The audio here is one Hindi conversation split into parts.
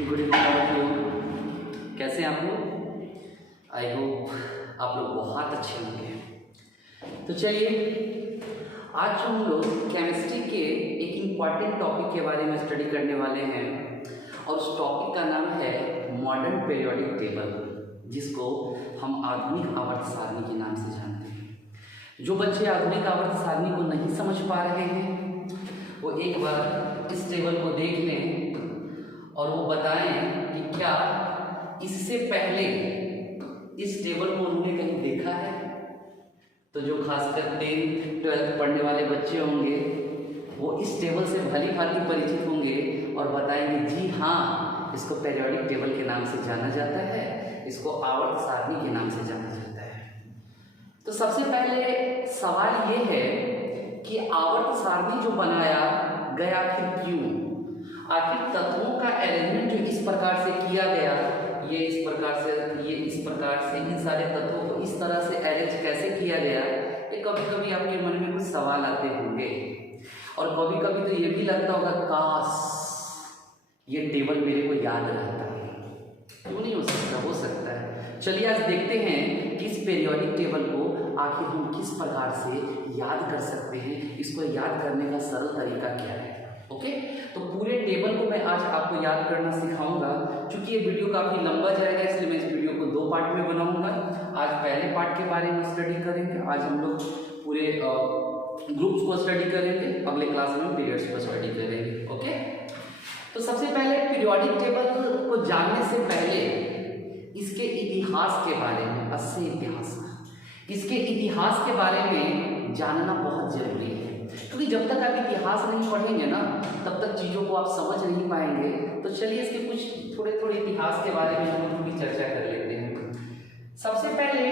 गुड इवनिंग आप लोग, कैसे हैं आप लोग? आई होप आप लोग बहुत अच्छे होंगे। तो चलिए, आज हम लोग केमिस्ट्री के एक इम्पॉर्टेंट टॉपिक के बारे में स्टडी करने वाले हैं और उस टॉपिक का नाम है मॉडर्न पीरियोडिक टेबल, जिसको हम आधुनिक आवर्त सारणी के नाम से जानते हैं। जो बच्चे आधुनिक आवर्त सारणी को नहीं समझ पा रहे हैं वो एक बार इस टेबल को देख लें और वो बताएं कि क्या इससे पहले इस टेबल को उन्होंने कहीं देखा है। तो जो खासकर 10th-12th पढ़ने वाले बच्चे होंगे वो इस टेबल से भली भांति परिचित होंगे और बताएंगे जी हाँ, इसको पीरियोडिक टेबल के नाम से जाना जाता है, इसको आवर्त सारणी के नाम से जाना जाता है। तो सबसे पहले सवाल ये है कि आवर्त सारणी जो बनाया गया आखिर क्यों? आखिर तत्वों का अरेंजमेंट जो इस प्रकार से किया गया, ये इस प्रकार से इन सारे तत्वों को इस तरह से अरेंज कैसे किया गया, ये कभी कभी आपके मन में कुछ सवाल आते होंगे और कभी कभी तो ये भी लगता होगा काश ये टेबल मेरे को याद रहता है। क्यों नहीं हो सकता है। चलिए आज देखते हैं कि इस पीरियोडिक टेबल को आखिर हम किस प्रकार से याद कर सकते हैं, इसको याद करने का सरल तरीका क्या है। ओके, तो पूरे टेबल को मैं आज आपको याद करना सिखाऊंगा। क्योंकि ये वीडियो काफ़ी लंबा जाएगा इसलिए मैं इस वीडियो को 2 पार्ट में बनाऊंगा। आज पहले पार्ट के बारे में स्टडी करेंगे, आज हम लोग पूरे ग्रुप्स को स्टडी करेंगे, अगले क्लास में पीरियड्स को स्टडी करेंगे। ओके, तो सबसे पहले पीरियोडिक टेबल को जानने से पहले इसके इतिहास के बारे में, इसके इतिहास के बारे में जानना बहुत जरूरी है। क्योंकि जब तक आप इतिहास नहीं पढ़ेंगे ना तब तक चीज़ों को आप समझ नहीं पाएंगे। तो चलिए इसके कुछ थोड़े इतिहास के बारे में हम लोग भी चर्चा कर लेते हैं। सबसे पहले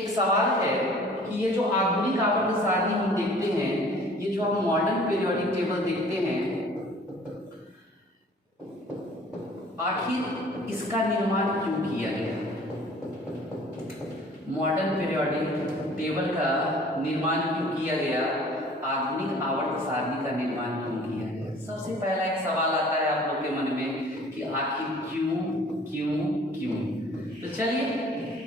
एक सवाल है कि ये जो आधुनिक आवर्त सारणी हम देखते हैं, ये जो हम मॉडर्न पीरियोडिक टेबल देखते हैं, आखिर इसका निर्माण क्यों किया गया? मॉडर्न पीरियोडिक टेबल का निर्माण क्यों किया गया? आधुनिक आवर्त सारणी का निर्माण क्यों किया गया? सबसे पहला एक सवाल आता है आप लोग के मन में कि आखिर क्यों। तो चलिए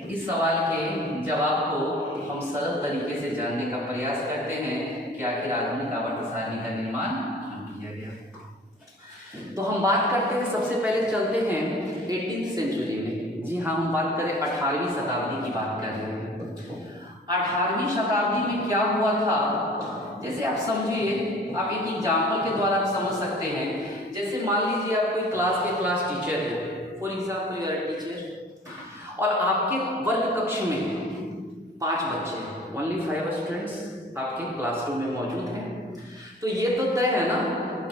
इस सवाल के जवाब को हम सरल तरीके से जानने का प्रयास करते हैं कि आखिर आधुनिक आवर्त सारणी का निर्माण क्यों किया गया। तो हम बात करते हैं, सबसे पहले चलते हैं 18th सेंचुरी में। जी हाँ, हम बात करें 18वीं शताब्दी की बात कर रहे हैं। 18वीं शताब्दी में क्या हुआ था, जैसे आप समझिए, आप एक एग्जाम्पल के द्वारा आप समझ सकते हैं। जैसे मान लीजिए आप कोई क्लास टीचर है, for example you are teacher, और आपके वर्ग कक्ष में 5 बच्चे, ओनली 5 स्टूडेंट्स आपके क्लासरूम में मौजूद हैं। तो ये तो तय है ना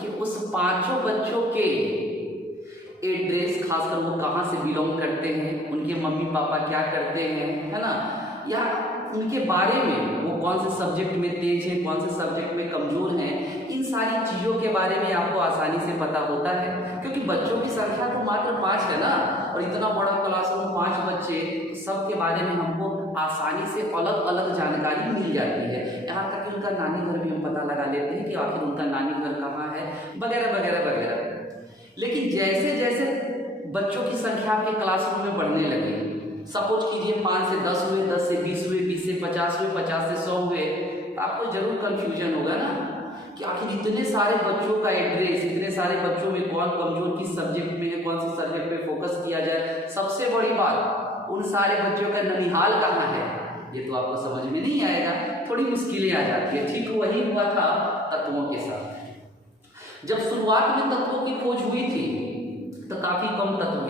कि उस 5 बच्चों के एड्रेस, खासकर वो कहाँ से बिलोंग करते हैं, उनके मम्मी पापा क्या करते हैं, है ना, या उनके बारे में वो कौन से सब्जेक्ट में तेज है, कौन से सब्जेक्ट में कमजोर हैं, इन सारी चीज़ों के बारे में आपको आसानी से पता होता है। क्योंकि बच्चों की संख्या तो मात्र 5 है ना, और इतना बड़ा क्लासरूम 5 बच्चे, सबके बारे में हमको आसानी से अलग अलग जानकारी मिल जाती है। यहाँ तक कि उनका नानी घर भी हम पता लगा लेते हैं कि आखिर उनका नानी घर कहाँ है, वगैरह वगैरह वगैरह। लेकिन जैसे जैसे बच्चों की संख्या आपके क्लासरूम में बढ़ने लगी, सपोज कीजिए 5 से 10 हुए, 10 से 20 हुए, 20 से 50 हुए, 50 से 100 हुए, तो आपको जरूर कंफ्यूजन होगा ना कि आखिर इतने सारे बच्चों का एड्रेस, इतने सारे बच्चों में कौन कमजोर किस सब्जेक्ट में है, कौन से सब्जेक्ट पे फोकस किया जाए। सबसे बड़ी बात, उन सारे बच्चों का ननिहाल कहाँ है, ये तो आपको समझ में नहीं आएगा, थोड़ी मुश्किलें आ जाती है। ठीक वही हुआ था तत्वों के साथ। जब शुरुआत में तत्वों की खोज हुई थी तो काफी कम तत्व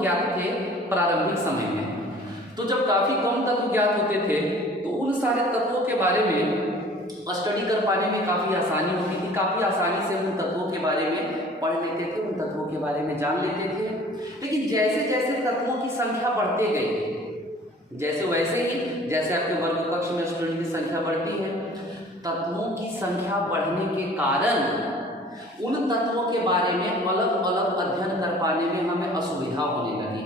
ज्ञात थे प्रारंभिक समय में। तो जब काफी कम तत्व ज्ञात होते थे तो उन सारे तत्वों के बारे में स्टडी कर पाने में काफी आसानी होती थी। काफी आसानी से उन तत्वों के बारे में पढ़ लेते थे, उन तत्वों के बारे में जान लेते थे। लेकिन जैसे जैसे तत्वों की संख्या बढ़ते गई, जैसे आपके वर्ग कक्ष में स्टूडेंट की संख्या बढ़ती है, तत्वों की संख्या बढ़ने के कारण उन तत्वों के बारे में अलग अलग अध्ययन कर पाने में हमें असुविधा होने लगी।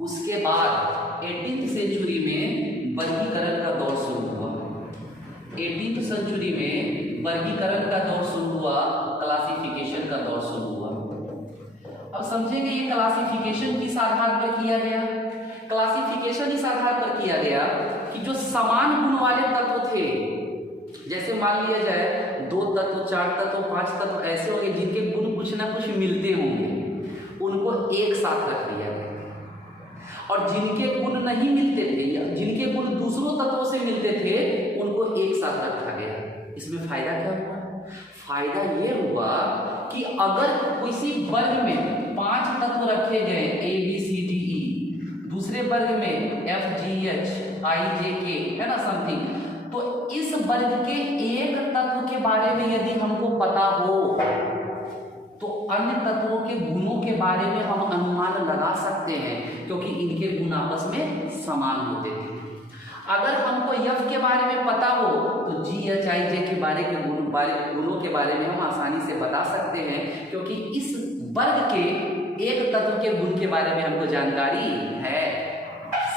उसके बाद 18th सेंचुरी में वर्गीकरण का दौर शुरू हुआ। 18th सेंचुरी में वर्गीकरण का दौर शुरू हुआ, क्लासिफिकेशन का दौर शुरू हुआ। अब समझेंगे ये क्लासिफिकेशन किस आधार पर किया गया। क्लासिफिकेशन इस आधार पर किया गया कि जो समान गुण वाले तत्व थे, जैसे मान लिया जाए 2 तत्व, 4 तत्व, 5 तत्व ऐसे होंगे जिनके गुण कुछ ना कुछ मिलते होंगे, उनको एक साथ रख दिया गया। और जिनके गुण नहीं मिलते थे या जिनके गुण दूसरों तत्वों से मिलते थे, उनको एक साथ रखा गया। इसमें फायदा क्या हुआ? फायदा ये हुआ कि अगर किसी वर्ग में 5 तत्व रखे गए A B C D E, दूसरे वर्ग में F G H I J K है ना समथिंग, तो इस वर्ग के एक तत्व के बारे में यदि हमको पता हो तो अन्य तत्वों के गुणों के बारे में हम अनुमान लगा सकते हैं, क्योंकि इनके गुण आपस में समान होते थे। अगर हमको F के बारे में पता हो तो G H I J के बारे के गुणों के बारे में हम आसानी से बता सकते हैं, क्योंकि इस वर्ग के एक तत्व के गुण के बारे में हमको जानकारी है।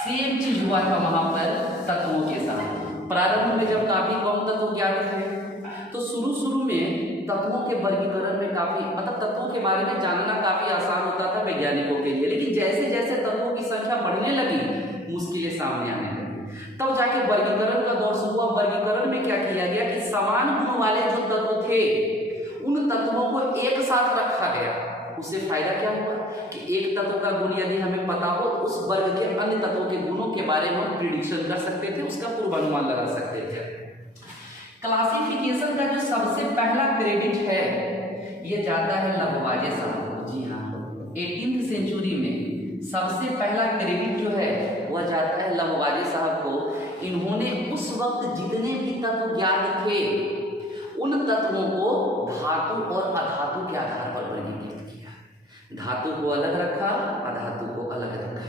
सेम चीज हुआ था वहां पर तत्वों के साथ। प्रारंभ में जब काफी कम तत्व ज्ञात थे तो शुरू में तत्वों के वर्गीकरण में काफी तत्वों के बारे में जानना काफी आसान होता था वैज्ञानिकों के लिए, लेकिन जैसे जैसे तत्वों की संख्या बढ़ने लगी, मुश्किलें सामने आने लगी, तब जाके वर्गीकरण का दौर शुरू हुआ। वर्गीकरण में क्या किया गया कि समान गुण वाले जो तत्व थे उन तत्वों को एक साथ रखा गया। उससे फायदा क्या हुआ कि एक तत्व का गुण यदि हमें पता हो तो उस वर्ग के अन्य तत्वों के गुणों के बारे में हम प्रिडिक्शन कर सकते थे, उसका पूर्वानुमान लगा सकते थे। क्लासिफिकेशन का जो सबसे पहला क्रेडिट है ये जाता है लभवाजे साहब को। जी हाँ, 18वीं सेंचुरी में सबसे पहला क्रेडिट जो है वह जाता है लभवाजे साहब को। इन्होंने उस वक्त जितने भी तत्व ज्ञात थे उन तत्वों को धातु और अधातु के आधार पर वर्गीकृत किया। धातु को अलग रखा, अधातु को अलग रखा,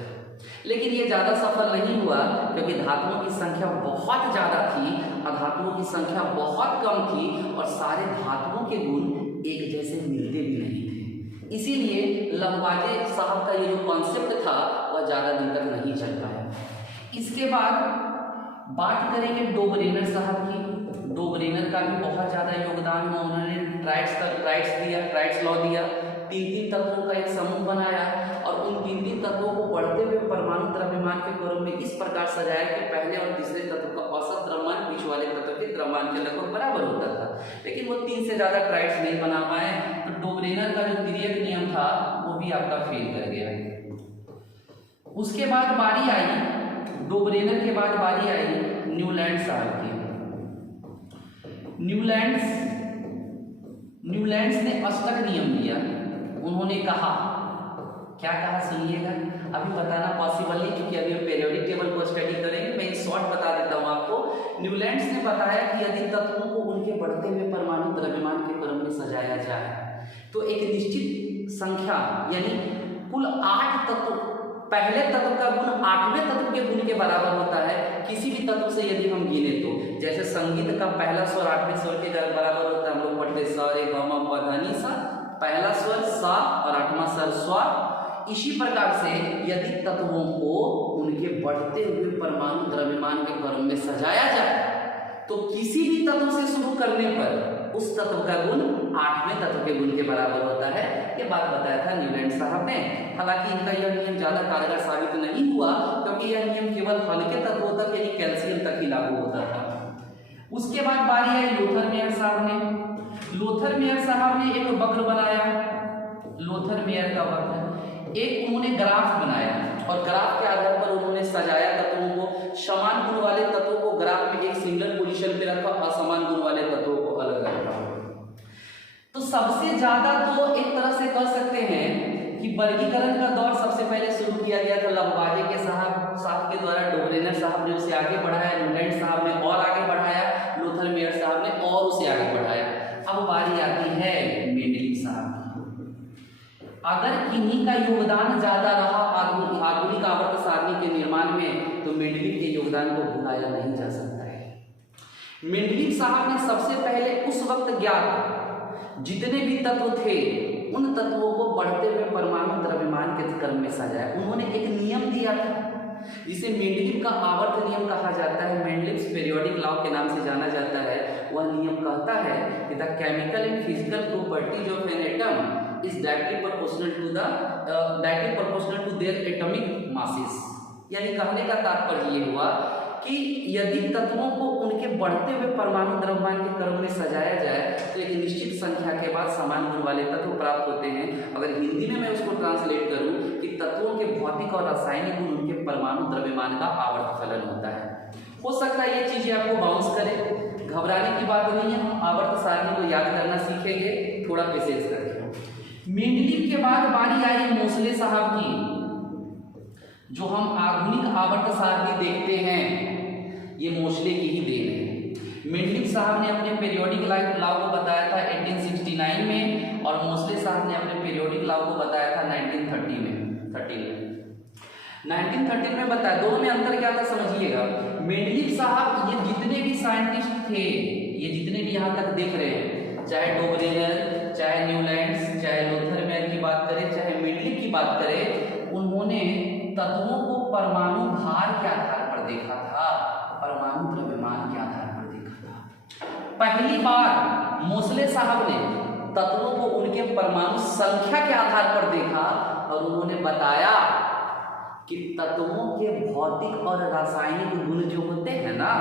लेकिन ये ज़्यादा सफल नहीं हुआ, क्योंकि धातुओं की संख्या बहुत ज़्यादा थी, अधातुओं की संख्या बहुत कम थी, और सारे धातुओं के गुण एक जैसे मिलते भी नहीं थे। इसीलिए लभवाजे साहब का ये जो कॉन्सेप्ट था वह ज़्यादा दिन तक नहीं चल पाया। इसके बाद बात करेंगे डोबरेनर साहब की। डोबरेनर का भी बहुत ज़्यादा योगदान हुआ। उन्होंने ट्राइड्स लॉ दिया, 3 तत्वों का एक समूह बनाया और उन 3 तत्वों को बढ़ते हुए परमाणु द्रव्यमान के क्रम में इस प्रकार सजाया कि पहले और तीसरे तत्व का औसत द्रव्यमान बीच वाले तत्व के द्रव्यमान के लगभग बराबर होता था, लेकिन वो 3 से ज़्यादा ट्राइड्स नहीं बना पाए। तो डोबरेनर का जो तिर्यक नियम था वो भी आपका फेल कर गया। उसके बाद बारी आई, डोबरेनर के बाद बारी आई न्यूलैंड साहब की। न्यूलैंड्स ने अष्टक नियम दिया। उन्होंने कहा, क्या कहा सुनिएगा, अभी बताना पॉसिबल नहीं क्योंकि अभी हम पीरियोडिक टेबल को स्टडी करेंगे, मैं इन शॉर्ट बता देता हूँ आपको। न्यूलैंड्स ने बताया कि यदि तत्वों को उनके बढ़ते हुए परमाणु द्रव्यमान के क्रम में सजाया जाए तो एक निश्चित संख्या यानी कुल 8 तत्व, पहले तत्व का गुण 8वें तत्व के गुण के बराबर होता है। किसी भी तत्व से यदि हम गिने तो जैसे संगीत का पहला स्वर 8वें स्वर के बराबर होता है, हम लोग पढ़ते स रे ग म प ध नि सा, पहला स्वर सा और 8वां स्वर स्वा। इसी प्रकार से यदि तत्वों को उनके बढ़ते हुए परमाणु द्रव्यमान के क्रम में सजाया जाए तो किसी भी तत्व से शुरू करने पर उस तत्व का गुण 8वें तत्व के गुण के बराबर होता है। ये बात बताया था न्यूलैंड साहब ने। हालांकि इनका यह नियम ज्यादा कारगर साबित नहीं हुआ, क्योंकि यह नियम केवल हल्के तत्वों तक यानी कैल्शियम तक ही लागू होता था। उसके बाद बारी आई लोथर मेयर साहब ने। लोथर मेयर साहब ने एक वक्र बनाया, लोथर मेयर का वक्र। एक उन्होंने ग्राफ बनाया और ग्राफ के आधार पर उन्होंने सजाया तत्वों को। समान गुण वाले तत्वों को ग्राफ में एक सिंगल पोजीशन पे रखा, असमान गुण वाले तत्वों को अलग रखा। तो सबसे ज्यादा तो एक तरह से कह सकते हैं कि वर्गीकरण का दौर सबसे पहले शुरू किया गया था लभवाजे के साहब के द्वारा। डोबरेनर साहब ने उसे आगे बढ़ाया, न्यूलैंड साहब ने और आगे बढ़ाया, लोथर मेयर साहब ने और उसे आगे बढ़ाया। अब बारी आती है मेंडलीव साहब की। अगर इन्हीं का योगदान ज्यादा रहा आधुनिक आवर्त सारणी के निर्माण में तो मेंडलीव के योगदान को भुलाया नहीं जा सकता है। मेंडलीव साहब ने सबसे पहले उस वक्त ज्ञात जितने भी तत्व थे उन तत्वों को बढ़ते हुए परमाणु द्रव्यमान के क्रम में सजाया। उन्होंने एक नियम दिया था जिसे मेंडलीव का आवर्त नियम कहा जाता है, मेंडलीव्स पीरियोडिक लॉ के नाम से जाना जाता है। वह नियम कहता है कि the chemical and physical properties of an atom is directly proportional to their atomic masses. यानी कहने का तात्पर्य ये हुआ कि यदि तत्वों को उनके बढ़ते हुए परमाणु द्रव्यमान के क्रम में सजाया जाए तो एक निश्चित संख्या के बाद समान गुण वाले तत्व प्राप्त होते हैं। अगर हिंदी में मैं उसको ट्रांसलेट करूं कि तत्वों के भौतिक और रासायनिक गुण उनके परमाणु द्रव्यमान का आवर्त फलन होता है। हो सकता है ये चीजें आपको बाउंस करे, घबराने की बात नहीं है, हम आवर्त सारणी को याद करना सीखेंगे, थोड़ा पेशेंस रखें। मेंडलीव के बाद बारी आई मोसले साहब की। जो हम आधुनिक आवर्त सारणी देखते हैं ये मोसले की ही देन है। मेंडलीव साहब ने अपने पीरियोडिक लॉ को बताया था 1869 में और मोसले साहब ने अपने पीरियोडिक लॉ को बताया था 1913 में 1913 में बताया। दोनों में अंतर क्या था समझिएगा। मेंडलीव साहब ये जितने भी साइंटिस्ट थे, ये जितने भी यहाँ तक देख रहे हैं, चाहे डोबरेनर, चाहे न्यूलैंड्स, चाहे लोथरमैन की बात करें, चाहे मेंडलीव की बात करें, उन्होंने तत्वों को परमाणु भार के आधार पर देखा था, परमाणु द्रव्यमान के आधार पर देखा था। पहली बार मोसले साहब ने तत्वों को उनके परमाणु संख्या के आधार पर देखा और उन्होंने बताया कि तत्वों के भौतिक और रासायनिक गुण जो होते हैं ना,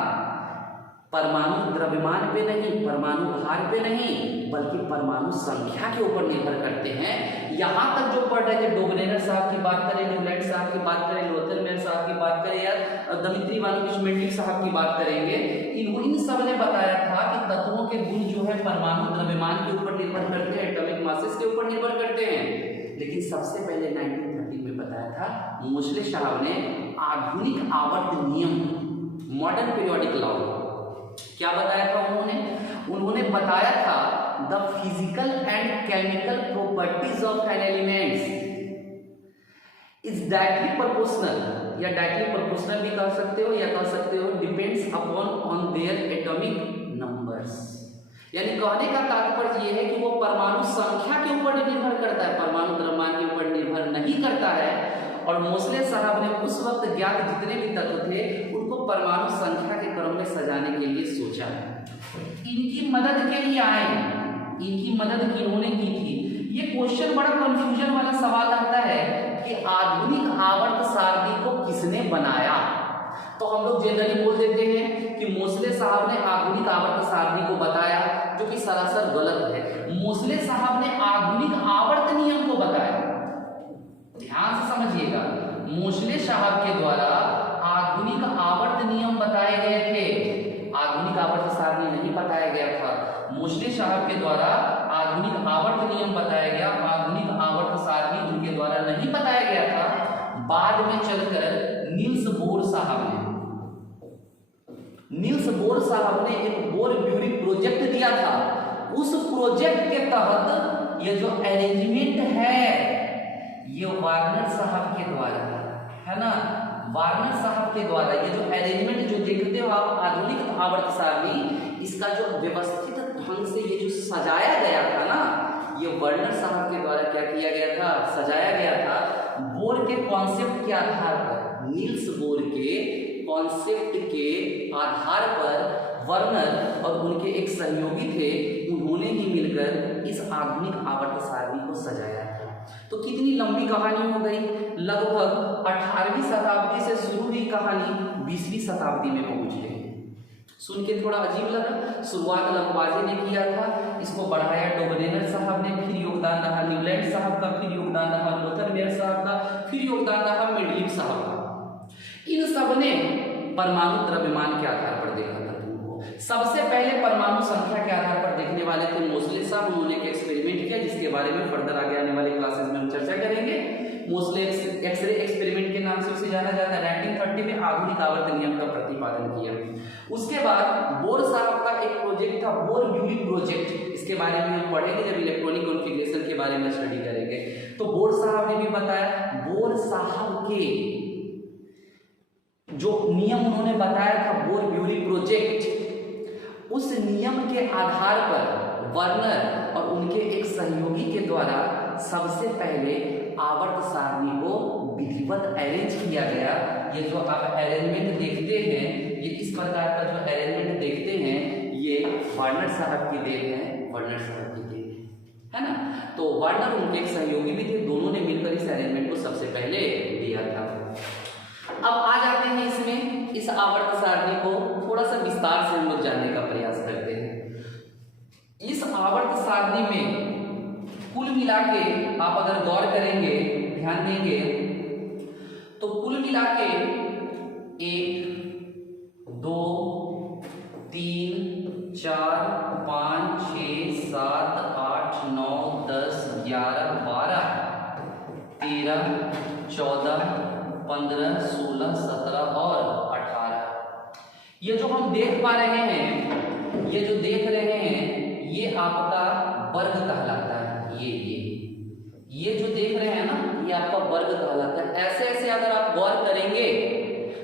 परमाणु द्रव्यमान पे नहीं, परमाणु भार पे नहीं, बल्कि परमाणु संख्या के ऊपर निर्भर करते हैं। यहाँ तक जो पढ़ रहे थे, डोबरेनर साहब की बात करें, न्यूलैंड साहब की बात करें, लोथरमैन साहब की बात करें या दमित्री इवानोविच मेंडलीव साहब की बात करेंगे, इन सब ने बताया था कि तत्वों के गुण जो है परमाणु द्रव्यमान के ऊपर निर्भर करते हैं, एटॉमिक मासेस के ऊपर निर्भर करते हैं। लेकिन सबसे पहले 1913 में बताया था मोसले साहब ने आधुनिक आवर्त नियम, मॉडर्न पीरियोडिक लॉ। क्या बताया था उन्होंने बताया था the physical and chemical properties of an elements is directly proportional, या डायरेक्टली प्रोपोर्शनल भी कह सकते हो या कह सकते हो depends upon on their atomic numbers. यानी कहने का तात्पर्य यह है कि वो परमाणु संख्या के ऊपर निर्भर करता है, परमाणु द्रव्यमान के ऊपर निर्भर नहीं करता है। और मोसले साहब ने उस वक्त ज्ञात जितने भी तत्व थे उनको परमाणु संख्या के क्रम में सजाने के लिए सोचा। इनकी मदद के लिए आए, इनकी मदद की इन्होंने की थी। ये क्वेश्चन बड़ा कंफ्यूजन वाला सवाल आता है कि आधुनिक आवर्त सारणी को किसने बनाया। तो हम लोग जनरली बोल देते हैं कि मोसले साहब ने आधुनिक आवर्त सारणी को बताया, जो कि सरासर गलत है। मोसले साहब ने आधुनिक आवर्त नियम को बताया। ध्यान से समझिएगा, मोसले साहब के द्वारा आधुनिक आवर्त नियम बताए गए थे, आधुनिक आवर्त सारणी नहीं बताया गया था। मोसले साहब के द्वारा आधुनिक आवर्त नियम बताया गया, आधुनिक आवर्त सारणी उनके द्वारा नहीं बताया गया था। बाद में चलकर नील्स बोर साहब ने एक बोर ब्यूरी प्रोजेक्ट दिया था। उस प्रोजेक्ट के तहत ये जो अरेंजमेंट है ये वार्नर साहब के द्वारा है ना, वार्नर साहब के द्वारा ये जो अरेंजमेंट जो देखते हो आप आधुनिक आवर्त सारणी, इसका जो व्यवस्थित ढंग से ये जो सजाया गया था ना, ये वार्नर साहब के द्वारा क्या किया गया था, सजाया गया था। बोर के कॉन्सेप्ट के आधार पर, नील्स बोर के कॉन्सेप्ट के आधार पर वार्नर और उनके एक सहयोगी थे, उन्होंने ही मिलकर इस आधुनिक आवर्त सारणी को सजाया था। तो कितनी लंबी कहानी हो गई, लगभग 18वीं शताब्दी से शुरू हुई कहानी 20वीं शताब्दी में पहुंच गई। सुन के थोड़ा अजीब लगा, शुरुआत लंबाजे ने किया था, इसको बढ़ाया डोबरेनर साहब ने, फिर योगदान रहा न्यूलैंड साहब का, फिर योगदान रहा लोथरमैन साहब का, फिर योगदान रहा मेंडलीव साहब का। इन सब ने परमाणु द्रव्यमान के आधार पर देखा था। सबसे पहले परमाणु संख्या के आधार पर देखने वाले थे मोसले साहब। उन्होंने एक एक्सपेरिमेंट किया जिसके बारे में फर्दर आगे आने वाले क्लासेस में हम चर्चा करेंगे। मोसले एक्सरे एक्सपेरिमेंट के नाम से उसे जाना जाता है। 1930 में आधुनिक आवर्त नियम का प्रतिपादन किया। उसके बाद बोर साहब का एक प्रोजेक्ट था, बोर ब्यूरी प्रोजेक्ट। इसके बारे में हम पढ़ेंगे जब इलेक्ट्रॉनिक कॉन्फ़िगरेशन के बारे में स्टडी करेंगे। तो बोर साहब ने भी बताया, बोर साहब के जो नियम उन्होंने बताया था बोर ब्यूरी प्रोजेक्ट, उस नियम के आधार पर वार्नर और उनके एक सहयोगी के द्वारा सबसे पहले आवर्त सारणी को विधिवत अरेंज किया गया। ये जो आप अरेंजमेंट देखते हैं, ये इस प्रकार का जो अरेंजमेंट देखते हैं, ये वार्नर साहब की देन है, वार्नर साहब की देन है ना। तो वार्नर उनके एक सहयोगी भी थे, दोनों ने मिलकर इस अरेंजमेंट को सबसे पहले दिया था। अब आ जाते हैं इसमें, इस आवर्त सारणी को थोड़ा सा विस्तार से हम लोग जानने का प्रयास करते हैं। इस आवर्त सारणी में कुल मिला के आप अगर गौर करेंगे, ध्यान देंगे, तो कुल मिला के 1 2 3 4 5 6 7 8 9 10 11 12 13 14 15 16 17 और 18। ये जो हम देख पा रहे हैं, ये जो देख रहे हैं, ये आपका वर्ग कहलाता है। ये जो देख रहे हैं ना, ये आपका वर्ग कहलाता है। ऐसे ऐसे अगर आप गौर करेंगे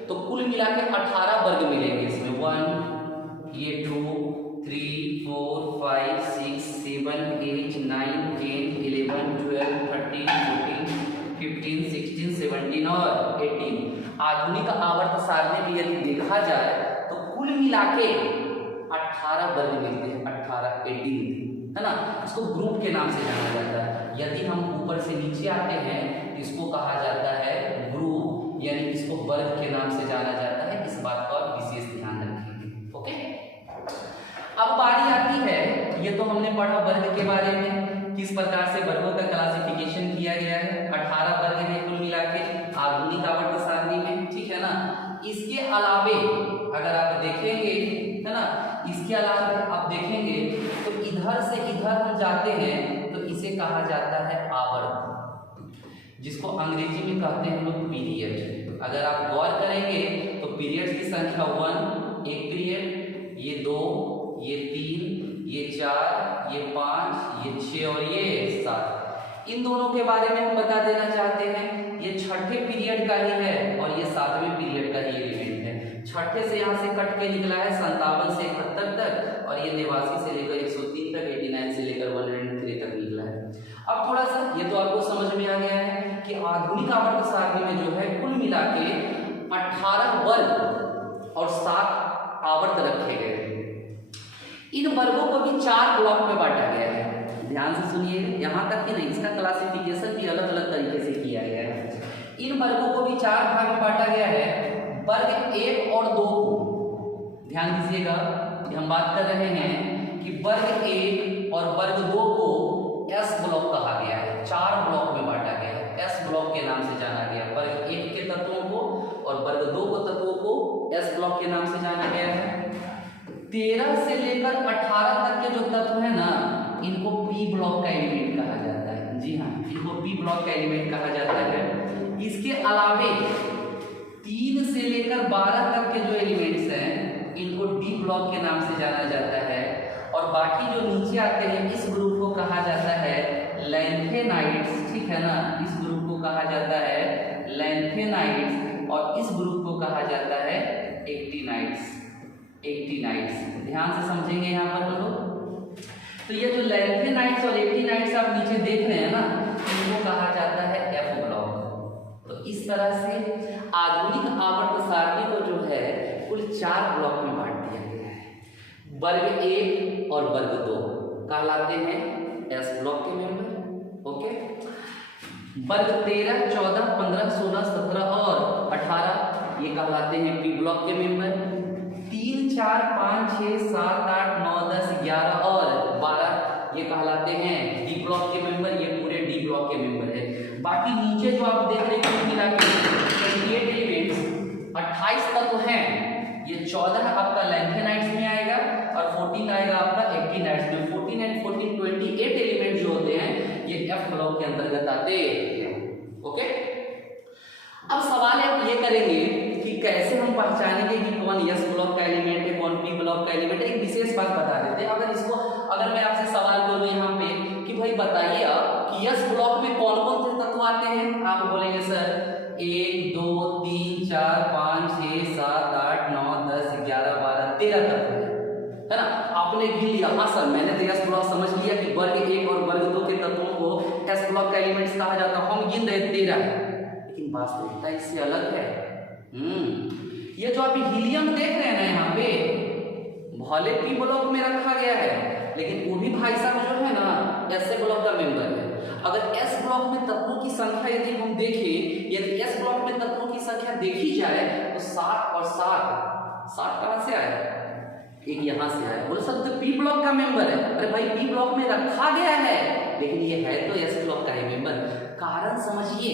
तो कुल मिला के 18 वर्ग मिलेंगे इसमें। 1 ये 2 3 4 5 6 7 8 9 10 11 12 13 14 15 16 17 और 18। आधुनिक आवर्त सारणी में यदि देखा जाए तो कुल मिला के 18 वर्ग मिलते हैं। 18 18 है ना। इसको ग्रुप के नाम से जाना जाता है। यदि हम ऊपर से नीचे आते हैं तो इसको कहा जाता है ग्रुप, यानी इसको वर्ग के नाम से जाना जाता है। इस बात का विशेष ध्यान रखेंगे। ओके, अब बारी आती है, ये तो हमने पढ़ा वर्ग के बारे में, किस प्रकार से वर्गों का क्लासिफिकेशन किया गया है। 18 वर्ग है कुल मिला के आधुनिक आवर्त सारणी में, ठीक है ना। इसके अलावे अगर आप देखेंगे, है ना, इसके अलावा आप देखेंगे तो इधर से इधर हम जाते हैं तो इसे कहा जाता है आवर्त, जिसको अंग्रेजी में कहते हैं लोग पीरियड। अगर आप गौर करेंगे तो पीरियड्स की संख्या 1 एक पीरियड, ये 2 ये 3 ये 4 ये 5 ये 6 और ये 7। इन दोनों के बारे में हम बता देना चाहते हैं। ये छठे पीरियड का ही है और ये 7वें पीरियड का ही एलिमेंट है। छठे से यहाँ से कट के निकला है 57 से 71 तक, और ये 89 से लेकर 103 तक, 89 से लेकर 103 तक निकला है। अब थोड़ा सा ये तो आपको समझ में आ गया है कि आधुनिक आवर्त सारणी में जो है कुल मिला के 18 वर्ग और 7 आवर्त रखे गए हैं। इन वर्गों को भी 4 ब्लॉक में बांटा गया है। ध्यान से सुनिए, यहाँ तक कि नहीं, इसका क्लासिफिकेशन भी अलग अलग तरीके से किया गया है। इन वर्गों को भी 4 भाग में बांटा गया है। वर्ग 1 और 2 को ध्यान दीजिएगा, हम बात कर रहे हैं कि वर्ग 1 और वर्ग 2 को एस ब्लॉक कहा गया है। 4 ब्लॉक में बांटा गया है, एस ब्लॉक के नाम से जाना गया। वर्ग 1 के तत्वों को और वर्ग 2 को तत्वों को एस ब्लॉक के नाम से जाना गया है। 13 से लेकर 18 तक के जो तत्व है ना, इनको पी ब्लॉक का एलिमेंट कहा जाता है। जी हाँ, इनको पी ब्लॉक का एलिमेंट कहा जाता है। इसके अलावे 3 से लेकर 12 तक के जो एलिमेंट्स हैं, इनको डी ब्लॉक के नाम से जाना जाता है। और बाकी जो नीचे आते हैं, इस ग्रुप को कहा जाता है लैंथेनाइड्स, ठीक है ना। इस ग्रुप को कहा जाता है लैंथेनाइड्स और इस ग्रुप को कहा जाता है एक्टिनाइड्स। ध्यान से समझेंगे यहाँ पर हम लोग। तो ये जो लैंथेनाइड्स और एक्टिनाइड्स आप नीचे देख रहे हैं ना, इनको कहा जाता है एफ ब्लॉक। तो इस तरह से आधुनिक आवर्त सारणी को जो है कुल 4 ब्लॉक में बांट दिया गया है। वर्ग 1 और वर्ग 2 कहलाते हैं एस ब्लॉक के मेंबर। ओके, वर्ग 13, 14, 15, 16, 17 और 18 ये कहलाते हैं पी ब्लॉक के मेंबर। 3, 4, 5, 6, 7, 8, 9, 10, 11 और 12 ये कहलाते हैं डी ब्लॉक के मेंबर। ये पूरे डी ब्लॉक के मेंबर है। बाकी नीचे जो आप देख रहे हैं कुल मिला के 28 एलिमेंट्स, 28 तत्व हैं। ये 14 आपका लैंथेनाइड्स में आएगा और 14 आएगा आपका एक्टिनाइड्स में। 14 एंड 14 28 एलिमेंट जो होते हैं ये एफ ब्लॉक के अंतर्गत आते हैं। ओके, अब सवाल आप ये करेंगे कि कैसे हम पहचानेंगे कि कौन एस ब्लॉक का एलिमेंट है, कौन पी ब्लॉक का एलिमेंट है। एक विशेष बात बता देते हैं। अगर मैं आपसे सवाल करूं यहाँ पे कि भाई बताइए कि एस ब्लॉक में कौन कौन से तत्व आते हैं, आप बोलेंगे सर 1 2 3 4 5 6 7 8 9 10 11 12 13 तत्व है ना। आपने गिन लिया, हाँ सर मैंने तो एस ब्लॉक समझ लिया कि वर्ग 1 और वर्ग 2 के तत्वों को एस ब्लॉक का एलिमेंट्स कहा जाता है। हम गिन रहे 13 है, लेकिन वास्तविकता इससे अलग है। ये जो आप हीलियम देख रहे हैं ना यहाँ पे, भले पी ब्लॉक में रखा गया है, लेकिन वो भी भाई साहब जो है ना एस ब्लॉक का मेंबर है। अगर एस ब्लॉक में तत्वों की संख्या यदि हम देखें, यदि एस ब्लॉक में तत्वों की संख्या देखी जाए तो 7 और 7 कहां से आया? एक यहां से आया। बोल सकते पी ब्लॉक का मेंबर है। अरे भाई पी ब्लॉक में रखा गया है, लेकिन ये है तो एस ब्लॉक का ही मेंबर। कारण समझिए,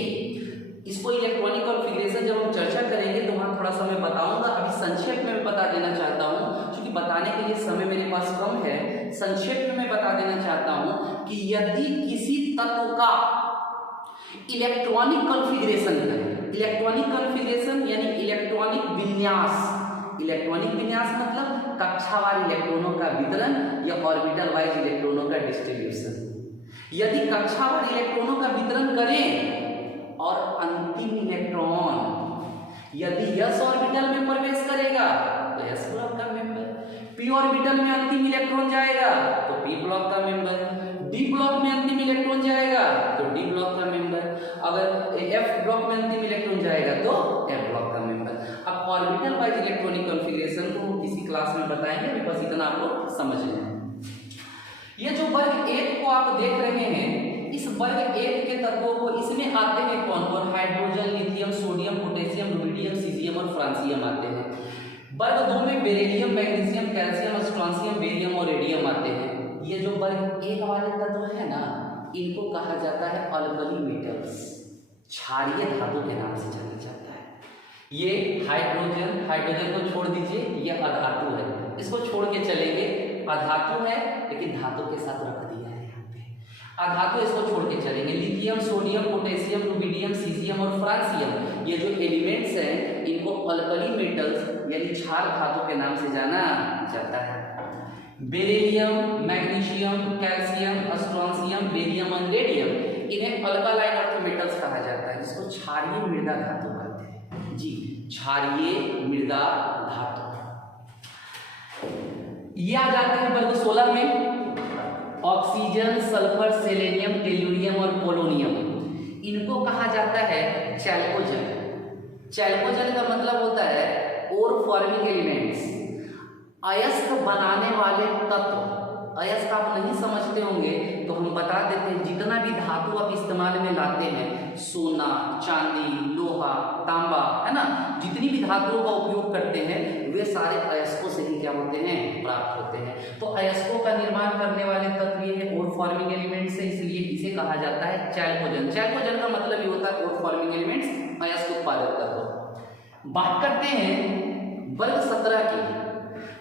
इसको इलेक्ट्रॉनिक कॉन्फ़िगरेशन जब हम चर्चा करेंगे तो वहां थोड़ा सा मैं बताऊंगा। अभी संक्षेप में मैं बता देना चाहता हूं, क्योंकि बताने के लिए समय मेरे पास कम है। संक्षेप में मैं बता देना चाहता हूं कि यदि किसी तत्व का इलेक्ट्रॉनिक कॉन्फ़िगरेशन करें, इलेक्ट्रॉनिक कॉन्फ़िगरेशन यानी इलेक्ट्रॉनिक विन्यास, इलेक्ट्रॉनिक विन्यास मतलब कक्षावार इलेक्ट्रॉनों का वितरण या ऑर्बिटल वाइज इलेक्ट्रॉनों का डिस्ट्रीब्यूशन। यदि कक्षावार इलेक्ट्रॉनों का वितरण करें और अंतिम इलेक्ट्रॉन यदि s ऑर्बिटल में प्रवेश करेगा तो s ब्लॉक का मेंबर, p ऑर्बिटल में अंतिम इलेक्ट्रॉन जाएगा तो p ब्लॉक का मेंबर, d ब्लॉक में अंतिम इलेक्ट्रॉन जाएगा तो d ब्लॉक का मेंबर, अगर f ब्लॉक में अंतिम इलेक्ट्रॉन जाएगा तो f ब्लॉक का मेंबर। अब ऑर्बिटल वाइज इलेक्ट्रॉनिक कॉन्फ़िगरेशन को हम किसी क्लास में बताएंगे, अभी बस इतना आप लोग समझ लें। ये जो वर्ग 1 को आप देख रहे हैं, इस वर्ग 1 के तत्वों को इसमें आते हैं कौन कौन? Hydrogen, lithium, sodium, potassium, rubidium, caesium और फ्रांसियम आते हैं। वर्ग 2 में beryllium, magnesium, calcium, strontium, barium और रेडियम आते हैं। ये जो वर्ग 1 वाले तत्व है ना, इनको कहा जाता है अल्कली मेटल्स, क्षारीय धातु के नाम से जाना जाता है। ये हाइड्रोजन को छोड़ दीजिए, ये अधातु है, इसको छोड़ के चलेंगे। अधातु है लेकिन धातु के साथ रख दिया है यहाँ पे, अधातु इसको छोड़ के चलेंगे। Lithium, sodium, potassium, rubidium, caesium और फ्रांसियम, ये जो एलिमेंट्स हैं इनको अल्कली मेटल्स यानी क्षार धातु के नाम से जाना जाता है। Beryllium, magnesium, calcium, strontium, barium और रेडियम, इन्हें अल्कालाइन अर्थ मेटल्स कहा जाता है, जिसको क्षारीय मृदा धातु कहते हैं। जी, क्षारीय मृदा धातु। ये आ जाते हैं वर्ग 16 में। ऑक्सीजन, सल्फर, सेलेनियम, टेल्यूरियम और पोलोनियम, इनको कहा जाता है चैल्कोजन। चैल्कोजन का मतलब होता है ओर फॉर्मिंग एलिमेंट्स, अयस्क बनाने वाले तत्व। अयस्क आप नहीं समझते होंगे तो हम बता देते हैं, जितना भी धातु आप इस्तेमाल में लाते हैं, सोना, चांदी, लोहा, तांबा, है ना, जितनी भी धातुओं का उपयोग करते हैं वे सारे अयस्कों से ही क्या होते हैं? प्राप्त होते हैं। तो अयस्कों का निर्माण करने वाले तत्व ये है ओर फॉर्मिंग एलिमेंट्स है, इसलिए इसे कहा जाता है चैल्कोजन। चैल्कोजन का मतलब ये होता है ओर फॉर्मिंग एलिमेंट्स, अयस्क उत्पादक तत्व। बात करते हैं वर्ग 17 की,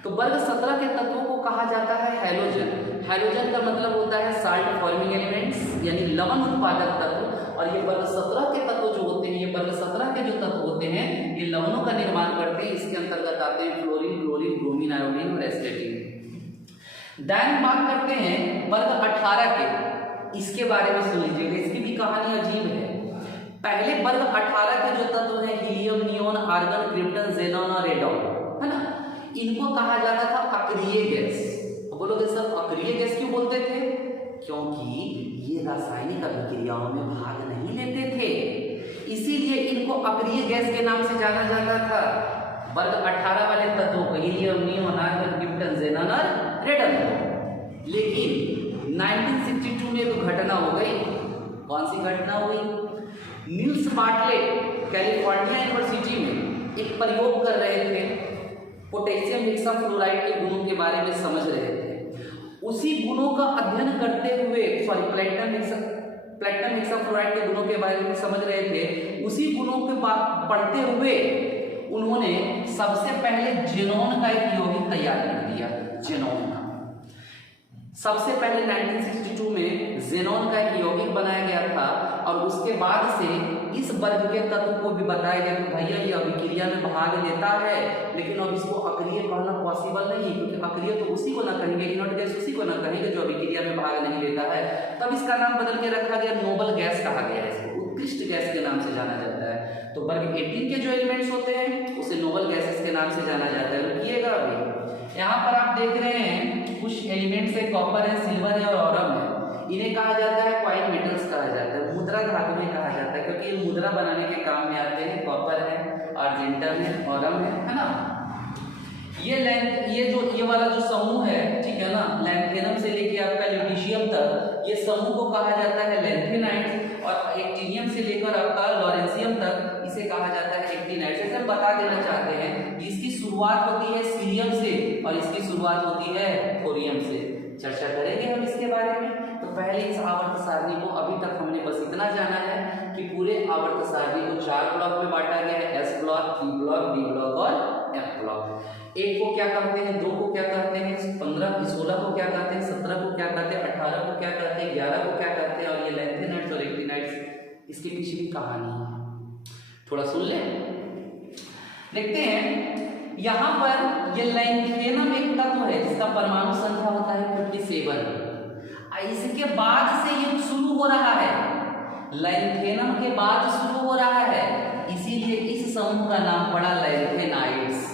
तो वर्ग 17 के तत्वों को कहा जाता है हैलोजन। हैलोजन का मतलब होता है साल्ट फॉर्मिंग एलिमेंट्स यानी लवण उत्पादक तत्व। और ये वर्ग 17 के तत्व जो होते हैं, ये वर्ग 17 के जो तत्व होते हैं ये लवणों का निर्माण करते हैं। इसके अंतर्गत आते हैं फ्लोरीन, क्लोरीन, ब्रोमीन, आयोडीन और एस्टेटिन। दैन बात करते हैं वर्ग 18 के, इसके बारे में सुन लीजिएगा, इसकी भी कहानी अजीब है। पहले वर्ग 18 के जो तत्व हैं helium, neon, argon, krypton, xenon और रेडॉन, है ना, इनको कहा जाता था अक्रिय गैस। तो बोलोगे सर अक्रिय गैस क्यों बोलते थे? क्योंकि ये रासायनिक अभिक्रियाओं में भाग नहीं लेते थे, इसीलिए इनको अक्रिय गैस के नाम से जाना जाता था। वर्ग 18 वाले तत्वों को helium, neon, argon, krypton, xenon और रेडॉन। लेकिन 1962 में एक घटना हो गई। कौन सी घटना हुई? नील्स बार्टलेट कैलिफोर्निया यूनिवर्सिटी में एक प्रयोग कर रहे थे, पोटेशियम हेक्साफ्लोराइड के गुणों के बारे में समझ रहे थे। उसी गुणों का अध्ययन करते हुए प्लैटिनम हेक्साफ्लोराइड के गुणों के बारे में समझ रहे थे, उसी गुणों के पढ़ते हुए उन्होंने सबसे पहले जेनॉन का एक यौगिक तैयार कर दिया। जेनॉन का सबसे पहले 1962 में जेनॉन का एक यौगिक बनाया गया था, और उसके बाद से इस वर्ग के तत्व को भी बताया गया कि भैया ये अभिक्रिया में भाग लेता है, लेकिन अब इसको अक्रिय कहना पॉसिबल नहीं, क्योंकि अक्रिय तो उसी को ना कहेंगे, इनर्ट गैस उसी को ना कहेंगे जो अभिक्रिया में भाग नहीं लेता है। तब इसका नाम बदल के रखा गया, नोबल गैस कहा गया, इसको उत्कृष्ट गैस के नाम से जाना जाता है। तो वर्ग 18 के जो एलिमेंट्स होते हैं उसे नोबल गैसेस के नाम से जाना जाता है। रुकिएगा, अभी यहाँ पर आप देख रहे हैं कुछ एलिमेंट्स है, कॉपर है, सिल्वर है और ऑरम है। इन्हें कहा जाता है क्वाइन मेटल्स कहा जाता है, मुद्रा धातु में कहा जाता है, क्योंकि ये मुद्रा बनाने के काम में आते हैं। कॉपर है, आर्जेंटम है, ऑरम है ना। ये वाला जो समूह है, ठीक है ना, लैंथेनम से लेके आपका ल्यूटीशियम तक, ये समूह को कहा जाता है लैंथेनाइड्स, और एक्टिनियम से लेकर आपका लॉरेंसियम तक इसे कहा जाता है एक्टिनाइड्स। जैसे हम बता देना चाहते हैं कि इसकी शुरुआत होती है सीरियम से और इसकी शुरुआत होती है थोरियम से। चर्चा करेंगे हम इसके बारे में। तो पहले इस आवर्त सारणी को अभी तक हमने बस इतना जाना है कि पूरे आवर्त सारणी को 4 ब्लॉक में बांटा गया है, S block, P block, D block और एफ ब्लॉक। 1 को क्या कहते हैं, 2 को क्या कहते हैं, 15 16 को क्या कहते हैं, 17 को क्या कहते हैं, 18 को क्या कहते हैं, 11 को क्या कहते हैं, और ये लैंथेनाइड्स और एक्टिनाइड्स, इसके पीछे भी कहानी है, थोड़ा सुन ले। देखते हैं यहाँ पर ये लैंथेनम एक तत्व है जिसका परमाणु संख्या होता है 57। इसके बाद से ये शुरू हो रहा है, लैंथेनम के बाद शुरू हो रहा है, इसीलिए इस समूह का नाम पड़ा लैंथेनाइड्स।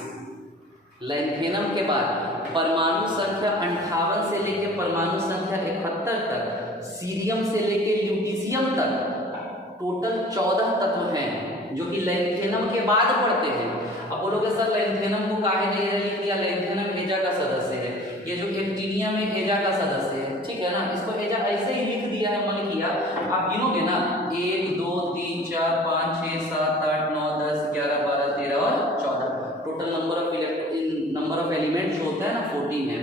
लैंथेनम के बाद परमाणु संख्या 58 से लेकर परमाणु संख्या 71 तक, सीरियम से लेकर ल्यूटीशियम तक टोटल 14 तत्व हैं जो कि लैंथेनम के बाद पढ़ते हैं। अब बोलोगे सर लैंथेनम को काहे नहीं लिख दिया, लैंथेनम एजा का सदस्य है, ये जो एक्टिनियम है एजा का सदस्य है, ठीक है ना, इसको एजा ऐसे ही लिख दिया है, मन किया। आप गिनोगे ना 1 2 3 4 5 6 7 8 9 10 11 12 13 और 14, टोटल नंबर ऑफ एलिमेंट जो होता है ना 14 है।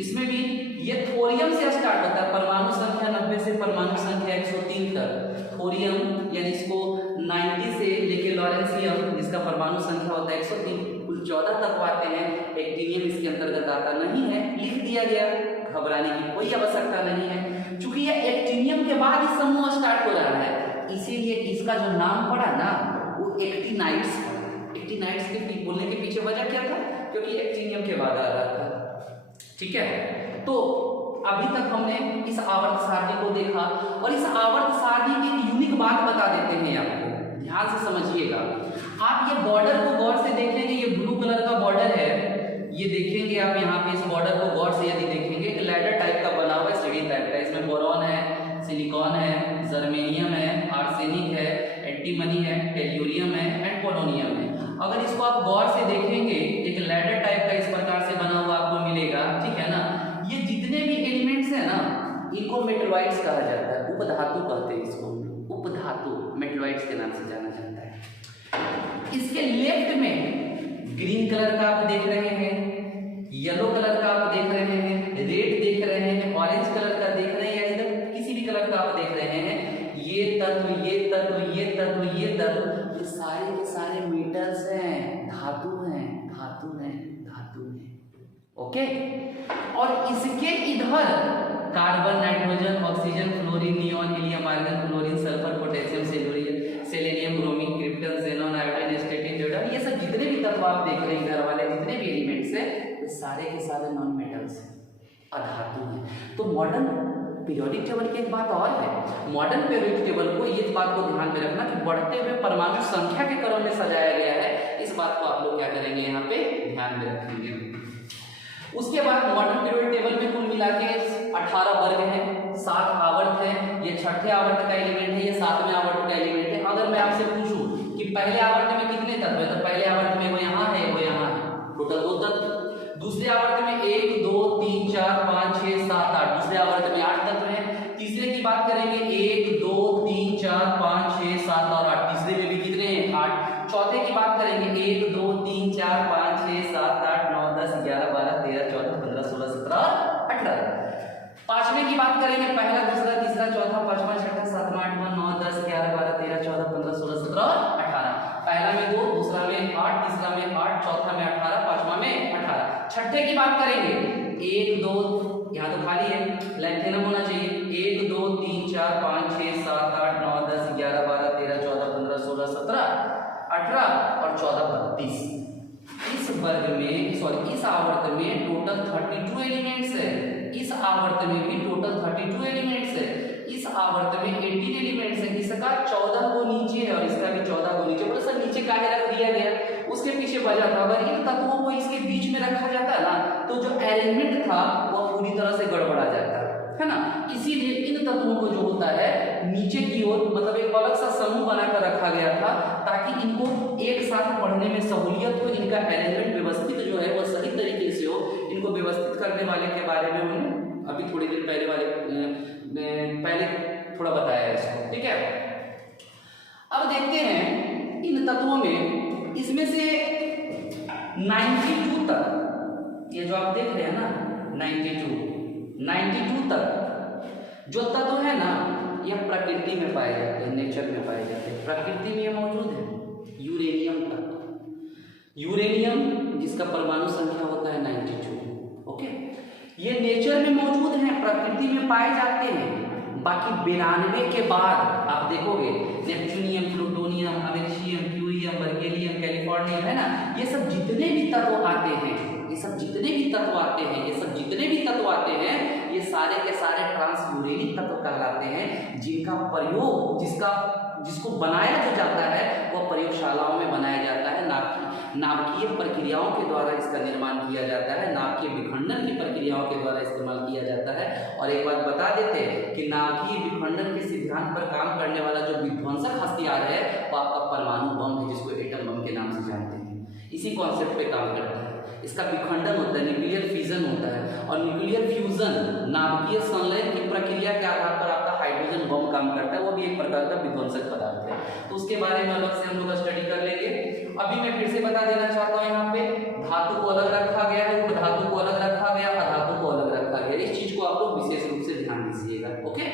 इसमें भी ये थोरियम से स्टार्ट होता है, परमाणु संख्या 90 से परमाणु संख्या 103 तक थोरियम, यानी इसको 90 से लेके लॉरेंसियम जिसका परमाणु संख्या होता है 103, कुल 14 तत्व आते हैं। एक्टिनियम इसके अंतर्गत आता नहीं है, लिख दिया गया, घबराने की कोई आवश्यकता नहीं है। चूंकि यह एक्टिनियम के बाद ही समूह स्टार्ट हो रहा है, इसीलिए इसका जो नाम पड़ा ना वो एक्टिनाइड्स पड़ा। एक्टिनाइड्स के बोलने के पीछे वजह क्या था, क्योंकि एक्टिनियम के बाद आ रहा था, ठीक है। तो अभी तक हमने इस आवर्त सारणी को देखा, और इस आवर्त सारणी की एक यूनिक बात बता देते हैं आपको, ध्यान से समझिएगा। आप ये बॉर्डर को गौर से देखेंगे, ये ब्लू कलर का बॉर्डर है, ये देखेंगे आप यहाँ पे इस बॉर्डर को गौर से यदि देखेंगे, एक लैडर टाइप का बना हुआ है, सीढ़ी टाइप का, इसमें बोरॉन है, सिलिकॉन है, जर्मेनियम है, आर्सेनिक है, एंटीमनी है, टेल्यूरियम है एंड पोलोनियम है। अगर इसको आप गौर से देखेंगे, एक लैडर टाइप का इस प्रकार से बना हुआ आपको मिलेगा, ठीक है ना। ये जितने भी एलिमेंट्स हैं ना, इनको मेटलॉइड्स कहा जाता है, उपधातु कहते हैं इसको, उपधातु मेटलॉइड्स के नाम से जाना जाता है। इसके लेफ्ट में ग्रीन कलर का आप देख रहे हैं, येलो कलर का आप देख रहे हैं, रेड देख रहे हैं, ऑरेंज कलर का देख रहे हैं, या इधर किसी भी कलर का आप देख रहे हैं, ये तत्व ये तत्व ये तत्व ये तत्व, ये सारे के सारे मेटल्स हैं, धातु हैं, धातु हैं, धातु हैं, ओके। और इसके इधर carbon, nitrogen, oxygen, fluorine, neon, helium, argon, chlorine, sulphur, potassium, selenium, bromine, krypton, xenon, iodine, astatine, जोडान, ये सब जितने भी तत्व आप देख रहे हैं इधर वाले, जितने भी एलिमेंट्स हैं, ये सारे के सारे नॉन मेटल्स हैं, अधातु हैं। तो मॉडर्न पीरियोडिक टेबल की एक बात और है, मॉडर्न पीरियोडिक टेबल को इस बात को ध्यान में रखना कि बढ़ते हुए परमाणु संख्या के क्रम में सजाया गया है, इस बात को आप लोग क्या करेंगे यहाँ पे ध्यान में रखेंगे। उसके बाद मॉडर्न पीरियोडिक टेबल में कुल मिला के 18 वर्ग हैं, 7 आवर्त हैं, ये छठे आवर्त का एलिमेंट है, ये 7वें आवर्त का एलिमेंट है। अगर मैं आपसे पूछूं कि पहले आवर्त में कितने तत्व है, तो पहले आवर्त में वो यहाँ है, वो यहाँ है, टोटल 2 तत्व। दूसरे आवर्त में 1 2 3 4 5 6 7 8, दूसरे आवर्त में 8 तत्व हैं। तीसरे की बात करेंगे 1 2 3 4 5 6 7 और 8, तीसरे में भी कितने हैं 8। चौथे की बात करेंगे 1 2 3 4 5 6 7 8 9 10 11 12 13 14 15 16 17 और 18। पांचवें की बात करेंगे पहला, दूसरा, तीसरा, चौथा, पांचवा, छठा, सातवां, आठवां, 9 10 11 12 13 14 15 16 17 और 18। पहला में 2, दूसरा में 8, तीसरा में 8, चौथा में 18, पांचवा में 18। छठे की बात करेंगे 1 2, यहाँ तो खाली है, लैंथेनम होना चाहिए, 1 2 3 4 5 6 7 8 9 10 11 12 13 14 15 16 17 18 और 14 32। इस वर्ग में इस आवर्त में टोटल 32 एलिमेंट्स है, इस आवर्त में भी टोटल 32 एलिमेंट्स है, इस आवर्त में 18 एलिमेंट्स है, इसका 14 को नीचे है और इसका भी 14 को नीचे। बोले सर नीचे काहे रख दिया गया, उसके पीछे वजह था, अगर इन तत्वों को इसके बीच में रखा जाता ना तो जो अरेंजमेंट था वो पूरी तरह से गड़बड़ा जाता, है ना। इसीलिए इन तत्वों को जो होता है नीचे की ओर मतलब एक अलग सा समूह बनाकर रखा गया था ताकि इनको एक साथ पढ़ने में सहूलियत हो, इनका अरेंजमेंट व्यवस्थित जो है वो सही तरीके से हो। इनको व्यवस्थित करने वाले के बारे में हमने अभी थोड़ी देर पहले थोड़ा बताया है इसको, ठीक है। अब देखते हैं इन तत्वों में, इसमें से 92 तक, ये जो आप देख रहे हैं ना 92 तक जो तत्व है ना यह प्रकृति में पाए जाते हैं, नेचर में पाए जाते हैं, प्रकृति में ये मौजूद है। यूरेनियम तत्व, यूरेनियम जिसका परमाणु संख्या होता है 92, ओके, ये नेचर में मौजूद है, प्रकृति में पाए जाते हैं। बाकी 92 के बाद आप देखोगे neptunium, plutonium, americium, curium, berkelium, californium, है ना, ये सब जितने भी तत्व आते हैं, ये सब जितने भी तत्व आते हैं, ये सब जितने भी तत्व आते हैं, ये सारे के सारे ट्रांसयूरेनिक तत्व कहलाते हैं, जिनका प्रयोग जिसको बनाया जो जाता है वह प्रयोगशालाओं में बनाया जाता है। नाभिकीय प्रक्रियाओं के द्वारा इसका निर्माण किया जाता है, नाभिकीय विखंडन की प्रक्रियाओं के द्वारा इस्तेमाल किया जाता है। और एक बात बता देते हैं कि नाभिकीय विखंडन के सिद्धांत पर काम करने वाला जो विध्वंसक हथियार है वो आपका परमाणु बम है, जिसको एटम बम के नाम से जानते हैं। इसी कॉन्सेप्ट पे काम करता है, इसका विखंडन होता है, न्यूक्लियर फ्यूजन होता है, और न्यूक्लियर फ्यूजन नाभिकीय संलयन की प्रक्रिया के आधार पर आपका हाइड्रोजन बम काम करता है, वो भी एक प्रकार का विध्वंसक पदार्थ है। तो उसके बारे में अलग से हम लोग स्टडी कर लेंगे। अभी मैं फिर से बता देना चाहता हूँ, यहाँ पे धातु को अलग रखा गया है, उपधातु को अलग रखा गया, अधातु को अलग रखा गया। इस चीज को आप लोग विशेष रूप से ध्यान दीजिएगा, ओके।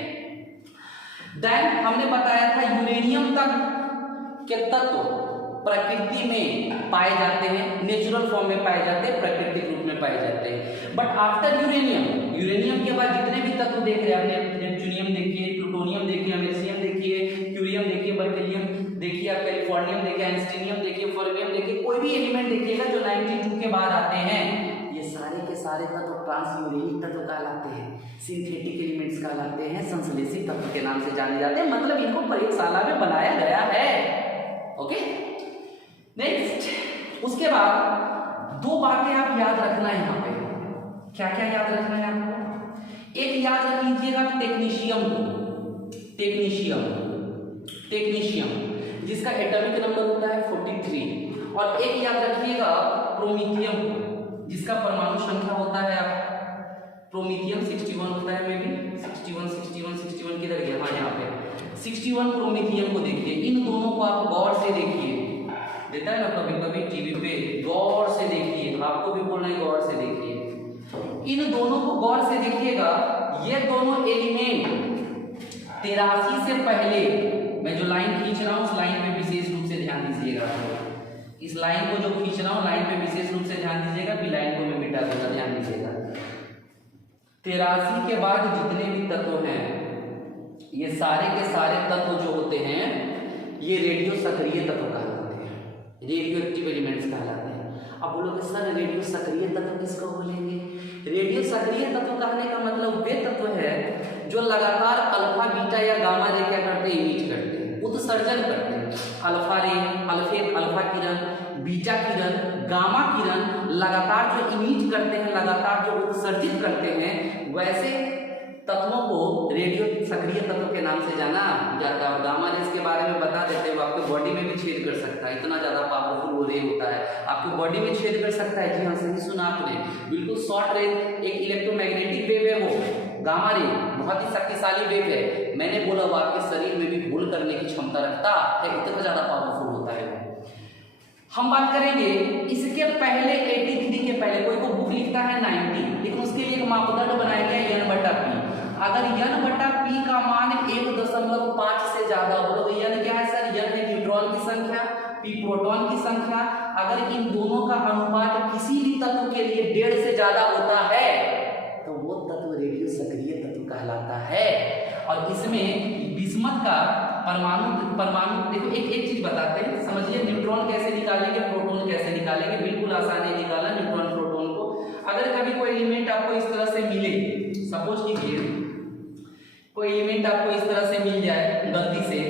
देन हमने बताया था यूरेनियम तक के तत्व प्रकृति में पाए जाते हैं, नेचुरल फॉर्म में पाए जाते हैं, प्राकृतिक रूप में पाए जाते हैं। बट आफ्टर यूरेनियम के बाद जितने भी तत्व देख रहे हैं आपने, नेपच्यूनियम देखिए, प्लूटोनियम देखिए, अमेरिशियम देखिए, क्यूरियम देखिए, बर्केलियम देखिए, आप कैलिफोर्नियम देखिए, आइंस्टीनियम देखिए, फर्मियम देखिए, कोई भी एलिमेंट देखिएगा जो 92 के बाद आते हैं, ये सारे के सारे तत्व ट्रांसयूरेनिक तत्व कहलाते हैं, सिंथेटिक एलिमेंट्स कहलाते हैं, संश्लेषित तत्व के नाम से जाने जाते हैं। मतलब इनको प्रयोगशाला में बनाया गया है, ओके। नेक्स्ट, उसके बाद दो बातें आप याद रखना है यहाँ पे। क्या क्या याद रखना है आपको? एक याद रख लीजिएगा टेक्नीशियम जिसका एटॉमिक नंबर होता है 43, और एक याद रखिएगा प्रोमीथियम जिसका परमाणु संख्या होता है प्रोमीथियम 61 होता है, मे बी 61 किधर गया, हाँ यहाँ पे 61 प्रोमीथियम को देखिए। इन दोनों को आप गौर से देखिए, देता है ना कभी कभी टीवी पे, गौर से देखिए, आपको भी बोलना है गौर से देखिए। इन दोनों को गौर से देखिएगा, ये दोनों एलिमेंट 83 से पहले, मैं जो लाइन खींच रहा हूं उस लाइन पे विशेष रूप से ध्यान दीजिएगा। इस लाइन को जो खींच रहा हूं लाइन पे विशेष रूप से ध्यान दीजिएगा, फिर लाइन को मैं मिटा दूंगा, ध्यान दीजिएगा। 83 के बाद जितने भी तत्व हैं, ये सारे के सारे तत्व जो होते हैं ये रेडियो सक्रिय तत्व कहलाते हैं, रेडियो एक्टिव एलिमेंट्स कहलाते हैं। अब बोलोगे सर रेडियो सक्रिय तत्व किसको बोलेंगे? रेडियो सक्रिय तत्व कहने का मतलब वे तत्व है जो लगातार अल्फा, बीटा या गामा रे क्या करते हैं, इमिट करते हैं, उत्सर्जन करते हैं। अल्फा रे, अल्फा किरण, बीटा किरण, गामा किरण लगातार जो इमिट करते हैं, लगातार जो उत्सर्जित करते हैं, वैसे तत्वों को रेडियो सक्रिय तत्व के नाम से जाना जाता है। और गामा रेस के बारे में बता देते हैं, वो आपके बॉडी में भी छेद कर सकता है, इतना ज़्यादा पावरफुल वो रे होता है, आपके बॉडी में छेद कर सकता है। जी हाँ, सही सुना आपने, बिल्कुल शॉर्ट रेंज एक इलेक्ट्रोमैग्नेटिक वेव है वो गामा रे, बहुत ही शक्तिशाली वेव है। मैंने बोला वो आपके शरीर में भी होल करने की क्षमता रखता है, इतना ज़्यादा पावरफुल होता है। हम बात करेंगे इसके पहले 83 के पहले, कोई को बुक लिखता है 90, लेकिन उसके लिए एक मापदंड बनाया गया n/p। अगर n/p का मान 1.5 से ज्यादा, बोलोगे n क्या है सर? n है न्यूट्रॉन की संख्या, p प्रोटॉन की संख्या। अगर इन दोनों का अनुपात किसी भी तत्व के लिए 1.5 से ज्यादा होता है तो वो तत्व रेडियो सक्रिय तत्व कहलाता है। और इसमें बिस्मथ का परमाणु देखो, एक चीज बताते हैं, समझिए न्यूट्रॉन कैसे निकालेंगे, प्रोटॉन कैसे निकालेंगे। बिल्कुल आसान है निकालना न्यूट्रॉन प्रोटॉन को। अगर कभी कोई एलिमेंट आपको इस तरह से मिले, सपोज कीजिए कोई एलिमेंट आपको इस तरह से मिल जाए गलती से,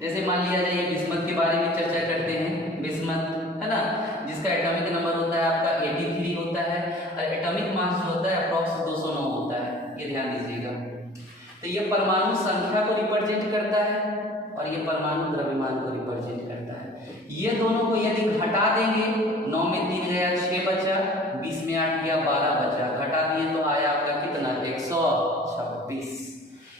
जैसे मान लिया जाए बिस्मथ के बारे में चर्चा करते हैं, बिस्मथ है ना, जिसका एटॉमिक नंबर होता है आपका 83 होता है, और एटॉमिक मास जो होता है अप्रॉक्स 209 होता है। ये ध्यान दीजिएगा। तो ये परमाणु संख्या को रिप्रेजेंट करता है और ये परमाणु द्रव्यमान को रिप्रेजेंट करता है। ये दोनों को यदि घटा देंगे, 9 में 3 गया 6 बचा, 20 में 8 गया 12 बचा, घटा दिए तो आया आपका कितना 126।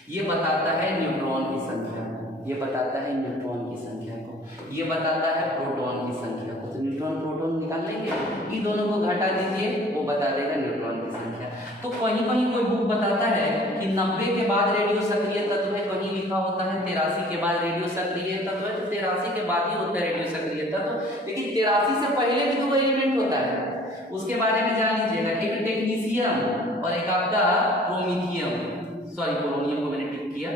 ये बताता है न्यूट्रॉन की संख्या को, ये बताता है न्यूट्रॉन की संख्या को, ये बताता है प्रोटॉन की संख्या को। तो न्यूट्रॉन प्रोटॉन निकाल लेंगे, इन दोनों को घटा दीजिए, वो बता देगा न्यूट्रॉन की संख्या। तो कहीं कहीं कोई बुक बताता है कि 90 के बाद रेडियो सक्रिय तत्व है, कहीं लिखा होता है 83 के बाद रेडियो सक्रिय तत्व है, तो 83 के बाद ही होता है रेडियो सक्रिय तत्व। लेकिन 83 से पहले भी तो एलिमेंट होता है, उसके बारे में जान लीजिएगा। एक टेक्नीशियम और एक आपका प्रोमीथियम, सॉरी पोलोनियम को मैंने टिक किया,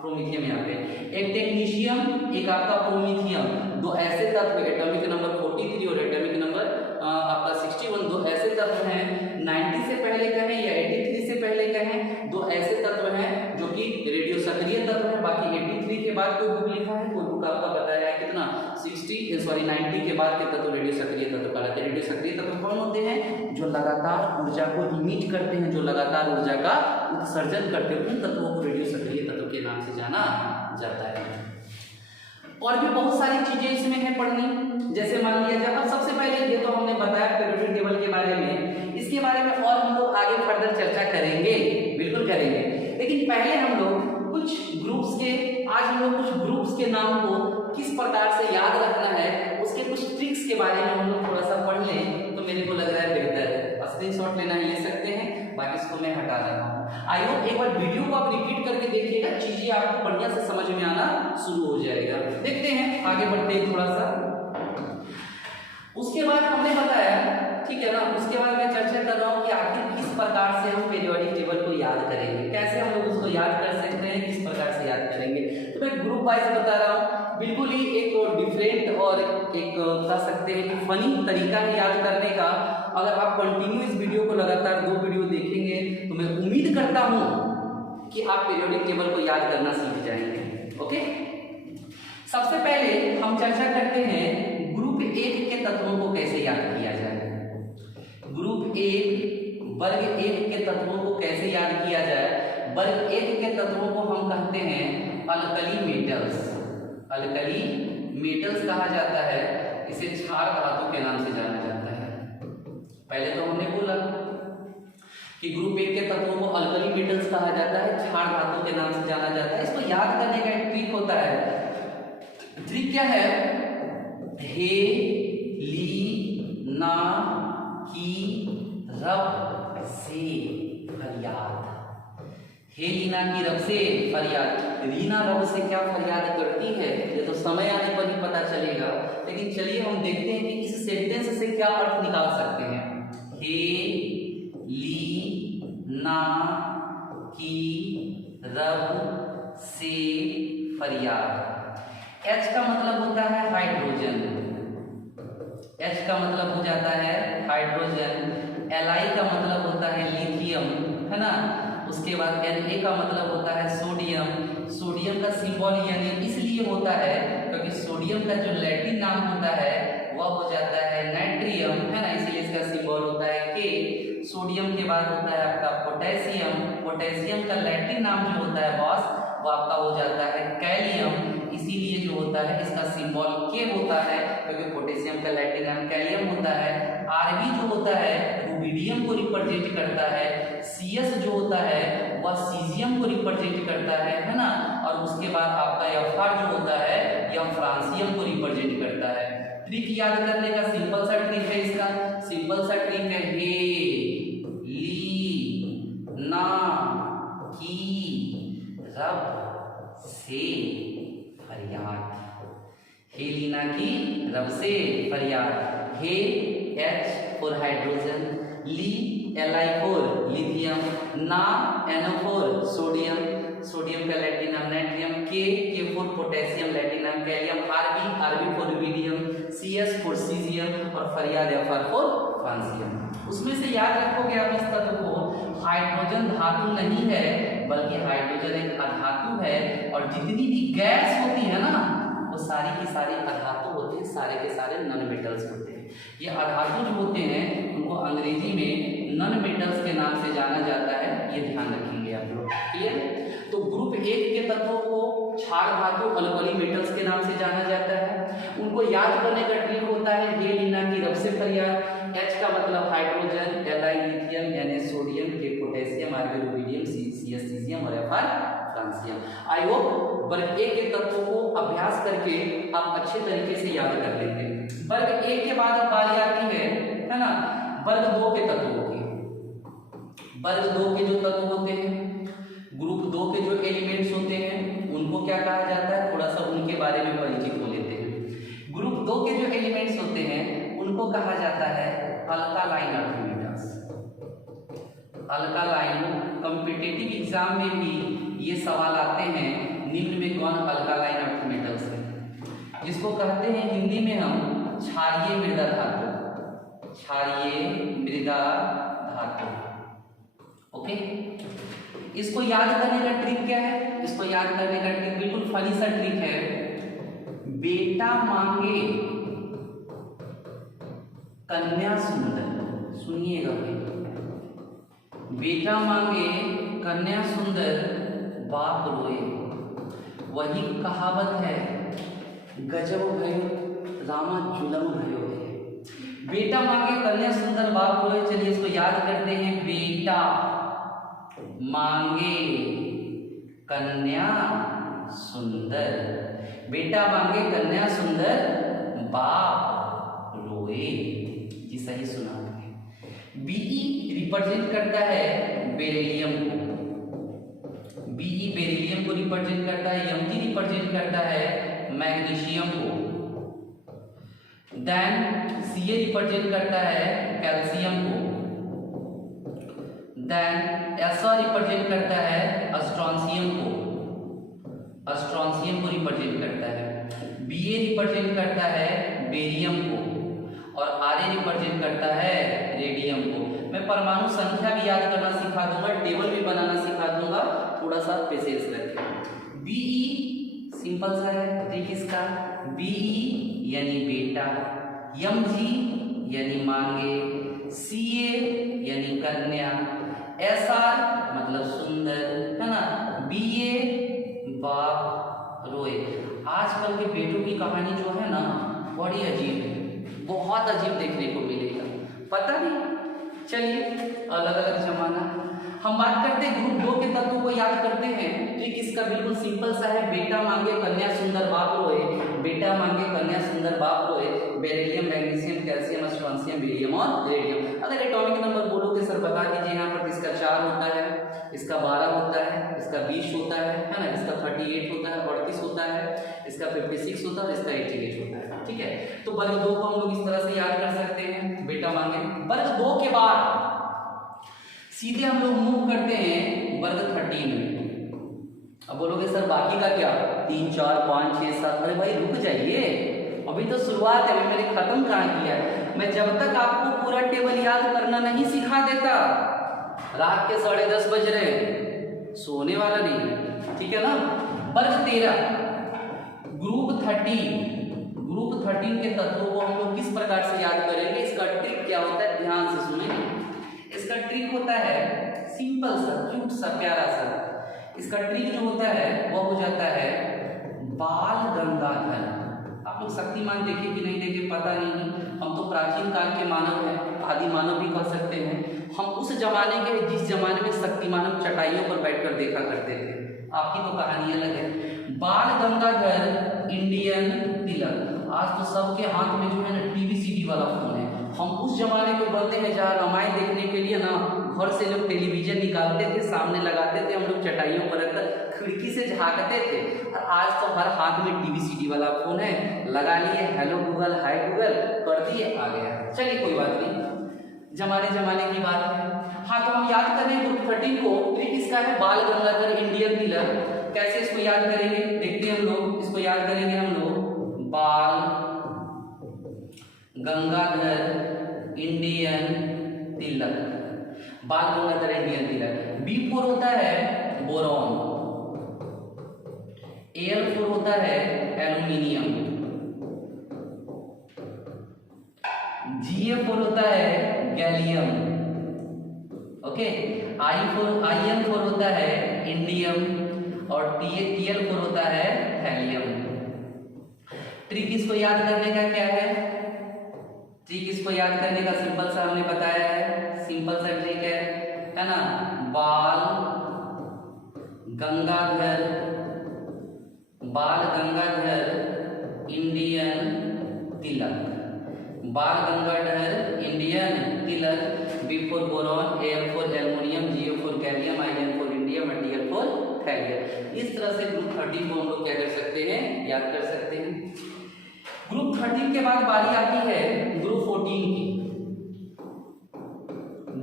प्रोमीथियम यहाँ पे। एक टेक्नीशियम, एक आपका प्रोमीथियम, दो ऐसे तत्व, एटॉमिक नंबर 43 और एटॉमिक नंबर आपका 61, दो ऐसे तत्व हैं 90 से पहले कहें या 83 से पहले कहें, दो ऐसे तत्व हैं जो कि रेडियो सक्रिय तत्व है। बाकी 83 के बाद कोई बुक लिखा है, कोई बुक आपका बताया है कितना 90 के बाद के तत्व रेडियो सक्रिय तत्व कहलाते हैं। रेडियो सक्रिय तत्व कौन होते हैं? जो लगातार ऊर्जा को इमिट करते हैं, जो लगातार ऊर्जा का उत्सर्जन करते हैं, उन तत्वों को रेडियो सक्रिय तत्व के नाम से जाना जाता है। और भी बहुत सारी चीजें इसमें है पढ़नी, जैसे मान लिया जाए, अब सबसे पहले ये तो हमने बताया पीरियोडिक टेबल के बारे में, इसके बारे में और हम लोग आगे फर्दर चर्चा करेंगे, बिल्कुल करेंगे। लेकिन पहले हम लोग कुछ ग्रुप्स के, आज हम लोग कुछ ग्रुप्स के नाम को किस प्रकार से याद रखना है, उसके कुछ ट्रिक्स के बारे में हम लोग थोड़ा सा पढ़ लें, तो मेरे को लग रहा है बेहतर है। स्क्रीनशॉट लेना है ले सकते हैं, बाकी इसको मैं हटा रहा हूँ। आई होप एक बार वीडियो को आप रिपीट करके देखिएगा, चीजें आपको बढ़िया से समझ में आना शुरू हो जाएगा। देखते हैं, आगे बढ़ते हैं थोड़ा सा। उसके बाद हमने बताया, ठीक है ना, उसके बाद मैं चर्चा कर रहा हूँ कि आखिर किस प्रकार से हम पीरियोडिक टेबल को याद करेंगे, कैसे हम लोग उसको याद कर सकते हैं, किस प्रकार से याद करेंगे। तो मैं ग्रुप वाइज बता रहा हूँ, बिल्कुल ही एक डिफरेंट और एक कह सकते हैं कि फनी तरीका है याद करने का। अगर आप कंटिन्यू इस वीडियो को लगातार 2 वीडियो देखेंगे तो मैं उम्मीद करता हूँ कि आप पीरियोडिक टेबल को याद करना सीख जाएंगे। ओके, सबसे पहले हम चर्चा करते हैं ग्रुप 1 के तत्वों को कैसे याद किया जाए। ग्रुप 1 वर्ग 1 के तत्वों को कैसे याद किया जाए। वर्ग 1 के तत्वों को हम कहते हैं अल्कली मेटल्स। अल्कली मेटल्स कहा जाता है, इसे क्षार धातु के नाम से जाना जाता है। पहले तो हमने बोला कि ग्रुप 1 के तत्वों को अल्कली मेटल्स कहा जाता है, क्षार धातु के नाम से जाना जाता है। इसको याद करने का एक ट्रिक होता है। ट्रिक क्या है? हे ली ना की रब से फरियाद। हे लीना की रब से फरियाद। रीना रब से क्या फरियाद करती है, ये तो समय आने पर ही पता चलेगा। लेकिन चलिए हम देखते हैं कि इस सेंटेंस से क्या अर्थ निकाल सकते हैं। हे लीना की रब से फरियाद। H का मतलब होता है हाइड्रोजन, H का मतलब हो जाता है हाइड्रोजन। Li का मतलब होता है लिथियम, है ना। उसके बाद Na का मतलब होता है सोडियम। सोडियम का सिंबल यानी इसलिए होता है क्योंकि सोडियम का जो लैटिन नाम होता है वह हो जाता है नाइट्रियम, है ना, इसलिए इसका सिंबल होता है K। सोडियम के बाद होता है आपका पोटेशियम। पोटेशियम का लैटिन नाम जो होता है बॉस, वो आपका हो जाता है कैलियम। इसीलिए जो होता है इसका सिंबल K होता है क्योंकि पोटेशियम का लैटिन नाम कैलियम होता है। Rb जो होता है रुबिडियम को रिप्रेजेंट करता है। Cs जो होता है वह सीजियम को रिप्रेजेंट करता है ना। और उसके बाद आपका Fr जो होता है यह फ्रांसियम को रिप्रेजेंट करता है। ट्रिक याद करने का सिंपल सा ट्रिक है, इसका सिंपल सा ट्रिक है हे ली ना की रब से फरियाद। हे लीना की रब से फरियाद। हे H फॉर हाइड्रोजन, ली Li फॉर लिथियम, ना NO फॉर सोडियम, सोडियम का लैटिन नाम natrium, K for potassium Latin नाम kalium, Rb for rubidium, Cs for caesium और फरियाद Fr फॉर फ्रांसियम। उसमें से याद रखोगे आप इस तत्व को, हाइड्रोजन धातु नहीं है बल्कि हाइड्रोजन एक अधातु है। और जितनी भी गैस होती है ना वो सारी की सारी अधातु होते हैं, सारे के सारे नॉन मेटल्स होते हैं। ये अधातु जो होते हैं उनको अंग्रेजी में नॉन मेटल्स के नाम से जाना जाता है। ये ध्यान रखेंगे आप लोग। क्लियर? तो ग्रुप 1 के तत्वों को क्षार धातु अल्कली मेटल्स के नाम से जाना जाता है। उनको याद करने का ट्रिक होता है हे लीना की रब से फरियाद। H का मतलब hydrogen, Li lithium, Na sodium, K potassium, Rb rubidium, Cs caesium और Fr फ्रांसियम। आई होप वर्ग 1 के तत्वों को अभ्यास करके आप अच्छे तरीके से याद कर लेंगे। वर्ग 1 के बाद अब बारी आती है ना, वर्ग 2 के तत्वों की। वर्ग 2 के जो तत्व होते हैं, ग्रुप 2 के जो एलिमेंट्स होते हैं, उनको क्या कहा जाता है, थोड़ा सा उनके बारे में परिचित हो लेते हैं। ग्रुप 2 के जो एलिमेंट्स होते हैं उनको कहा जाता है alkaline earth metals. Alkaline, competitive exam में भी ये सवाल आते हैं, निम्न में कौन अल्कालाइन अर्थ मेटल्स है, जिसको कहते हैं हिंदी में हम क्षारीय मृदा धातु। क्षारीय मृदा धातु। ओके, इसको याद करने का ट्रिक क्या है? इसको याद करने का ट्रिक बिल्कुल फनी सा ट्रिक है। बेटा मांगे कन्या सुंदर, सुनिएगा भाई, बेटा मांगे कन्या सुंदर बाप रोए। वही कहावत है, गजब भयो रामा जुलम भयो है। बेटा मांगे कन्या सुंदर बाप रोए। चलिए इसको याद करते हैं। बेटा मांगे कन्या सुंदर, बेटा मांगे कन्या सुंदर बाप रोए। जी सही सुना आपने। Be रिप्रेजेंट करता है बेरिलियम को, Be बेरिलियम को रिप्रेजेंट करता है, Mg रिप्रेजेंट करता है मैग्नीशियम को, देन Ca रिप्रेजेंट करता है कैल्शियम को, देन Sr रिप्रेजेंट करता है स्ट्रोंशियम को, स्ट्रोंशियम को रिप्रेजेंट करता है, Ba रिप्रेजेंट करता है बेरियम को और Ra रिप्रेजेंट करता है रेडियम को। मैं परमाणु संख्या भी याद करना सिखा दूंगा, टेबल भी बनाना सिखा दूंगा, थोड़ा सा पेशेंस रखें। Be सिंपल सा है ट्रिक इसका। Be यानी बेटा, Mg यानी मांगे, Ca यानी कन्या, Sr मतलब सुंदर, है ना, Ba बाप रोए। आजकल के बेटों की कहानी जो है ना बड़ी अजीब है, बहुत अजीब देखने को मिलेगा, पता नहीं। चलिए अलग अलग जमाना। हम बात करते हैं ग्रुप 2 के तत्वों को याद करते हैं। ट्रिक इसका बिल्कुल सिंपल सा है। बेटा मांगे कन्या सुंदर बाप रोए, बेटा मांगे कन्या सुंदर बाप रोए, beryllium, magnesium, calcium, strontium, barium और रेडियम। अगर एटॉमिक नंबर बोलोगे सर बता दीजिए यहाँ पर, इसका 4 होता है, इसका 12 होता है, इसका 20 होता है ना, इसका 38 होता है, 38 होता है, इसका 56 होता है और इसका 88 होता है। ठीक है, तो वर्ग 2 को हम लोग इस तरह से याद कर सकते हैं, बेटा मांगे। वर्ग 2 के बाद सीधे हम लोग मूव करते हैं वर्ग 13 में। अब बोलोगे सर बाकी का क्या, 3, 4, 5, 6, 7। अरे भाई रुक जाइए, अभी तो शुरुआत है, मैंने खत्म कहाँ किया है। मैं जब तक आपको पूरा टेबल याद करना नहीं सिखा देता, रात के 10:30 बज रहे, सोने वाला नहीं है, ठीक है ना। वर्ग 13 ग्रुप 13 के तत्वों को हम लोग किस प्रकार से याद करेंगे, इसका ट्रिक क्या होता है, ध्यान से सुनेंगे। इसका ट्रिक होता है सिंपल सा, क्यूट सा, प्यारा सा। इसका ट्रिक जो होता है वो हो जाता है बाल गंगाधर। आप लोग शक्तिमान देखे कि नहीं देखे पता नहीं, हम तो प्राचीन काल के मानव हैं, आदि मानव भी कह सकते हैं। हम उस जमाने के जिस जमाने में शक्तिमान चटाइयों पर बैठकर देखा करते थे, आपकी तो कहानी अलग है। बाल गंगाधर इंडियन तिलक। आज तो सबके हाथ में जो है ना टीवी सीडी वाला फोन है। हम उस जमाने के बंदे हैं जहाँ रामायण देखने के लिए ना घर से लोग टेलीविजन निकालते थे, सामने लगाते थे, हम लोग चटाइयों पर रखकर खिड़की से झांकते थे। और आज तो हर हाथ में टीवी सीडी वाला फोन है, लगा लिए हेलो गूगल, हाय गूगल कर दिए, आ गया। चलिए कोई बात नहीं, जमाने की बात है। हाँ, तो हम याद करें ग्रुप 13 को। ट्रिक इसका है बाल गंगाधर इंडियन तिलक। कैसे इसको याद करेंगे देखते हैं हम लोग। इसको याद करेंगे हम लोग, बाल गंगाधर इंडियन तिलक, बाल गंगाधर इंडियन तिलक। B4 होता है बोरॉन, Al4 होता है एल्यूमिनियम, Ga4 होता है गैलियम, ओके। IN4 होता है इंडियम और TL4 होता है थैलियम। ट्रिक इसको याद करने का क्या है? ट्रिक इसको याद करने का सिंपल सा हमने बताया है, सिंपल सा ट्रिक है ना। बाल गंगाधर इंडियन तिलक, बाल गंगाधर इंडियन तिलक, B4 boron, AL4 aluminium, GO4 gallium, IN4 indium और TL4 थैलियम। इस तरह से ग्रुप 13 को हम लोग क्या कर सकते हैं, याद कर सकते हैं। ग्रुप 13 के बाद बारी आती है ग्रुप 14 की।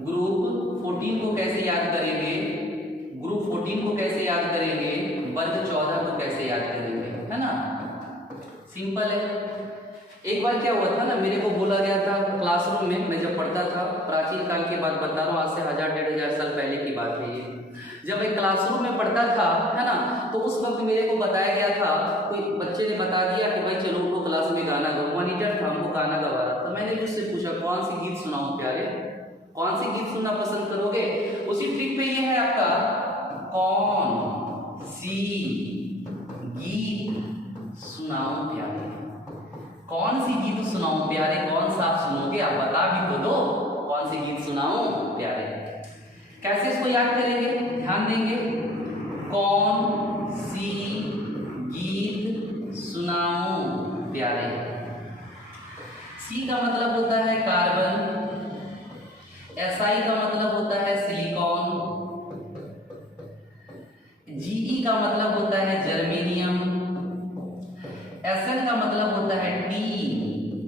ग्रुप 14 को कैसे याद करेंगे? ग्रुप 14 को कैसे याद करेंगे? वर्ग 14 को कैसे याद करेंगे, है ना। सिंपल है। एक बार क्या हुआ था ना, मेरे को बोला गया था क्लासरूम में, मैं जब पढ़ता था, प्राचीन काल की बात बता रहा हूँ, आज से 1000-1500 साल पहले की बात है ये। जब मैं क्लासरूम में पढ़ता था, है ना, तो उस वक्त मेरे को बताया गया था, कोई बच्चे ने बता दिया कि भाई चलो उनको क्लास में गाना गाओ। मॉनिटर था, हमको गाना गवा रहा था। मैंने उससे पूछा कौन सी गीत सुनाऊं प्यारे, कौन सी गीत सुनना पसंद करोगे? उसी ट्रिक पे ये है आपका, कौन सी गीत सुनाऊं प्यारे, कौन सी गीत सुनाऊं प्यारे, कौन सा आप सुनोगे? आप बता भी तो दो, कौन सी गीत सुनाऊं प्यारे। कैसे इसको याद करेंगे, ध्यान देंगे। कौन सी गीत सुनाऊं प्यारे। सी का मतलब होता है कार्बन, SI का मतलब होता है सिलिकॉन, GE का मतलब होता है जर्मेनियम, SN का मतलब होता है टीन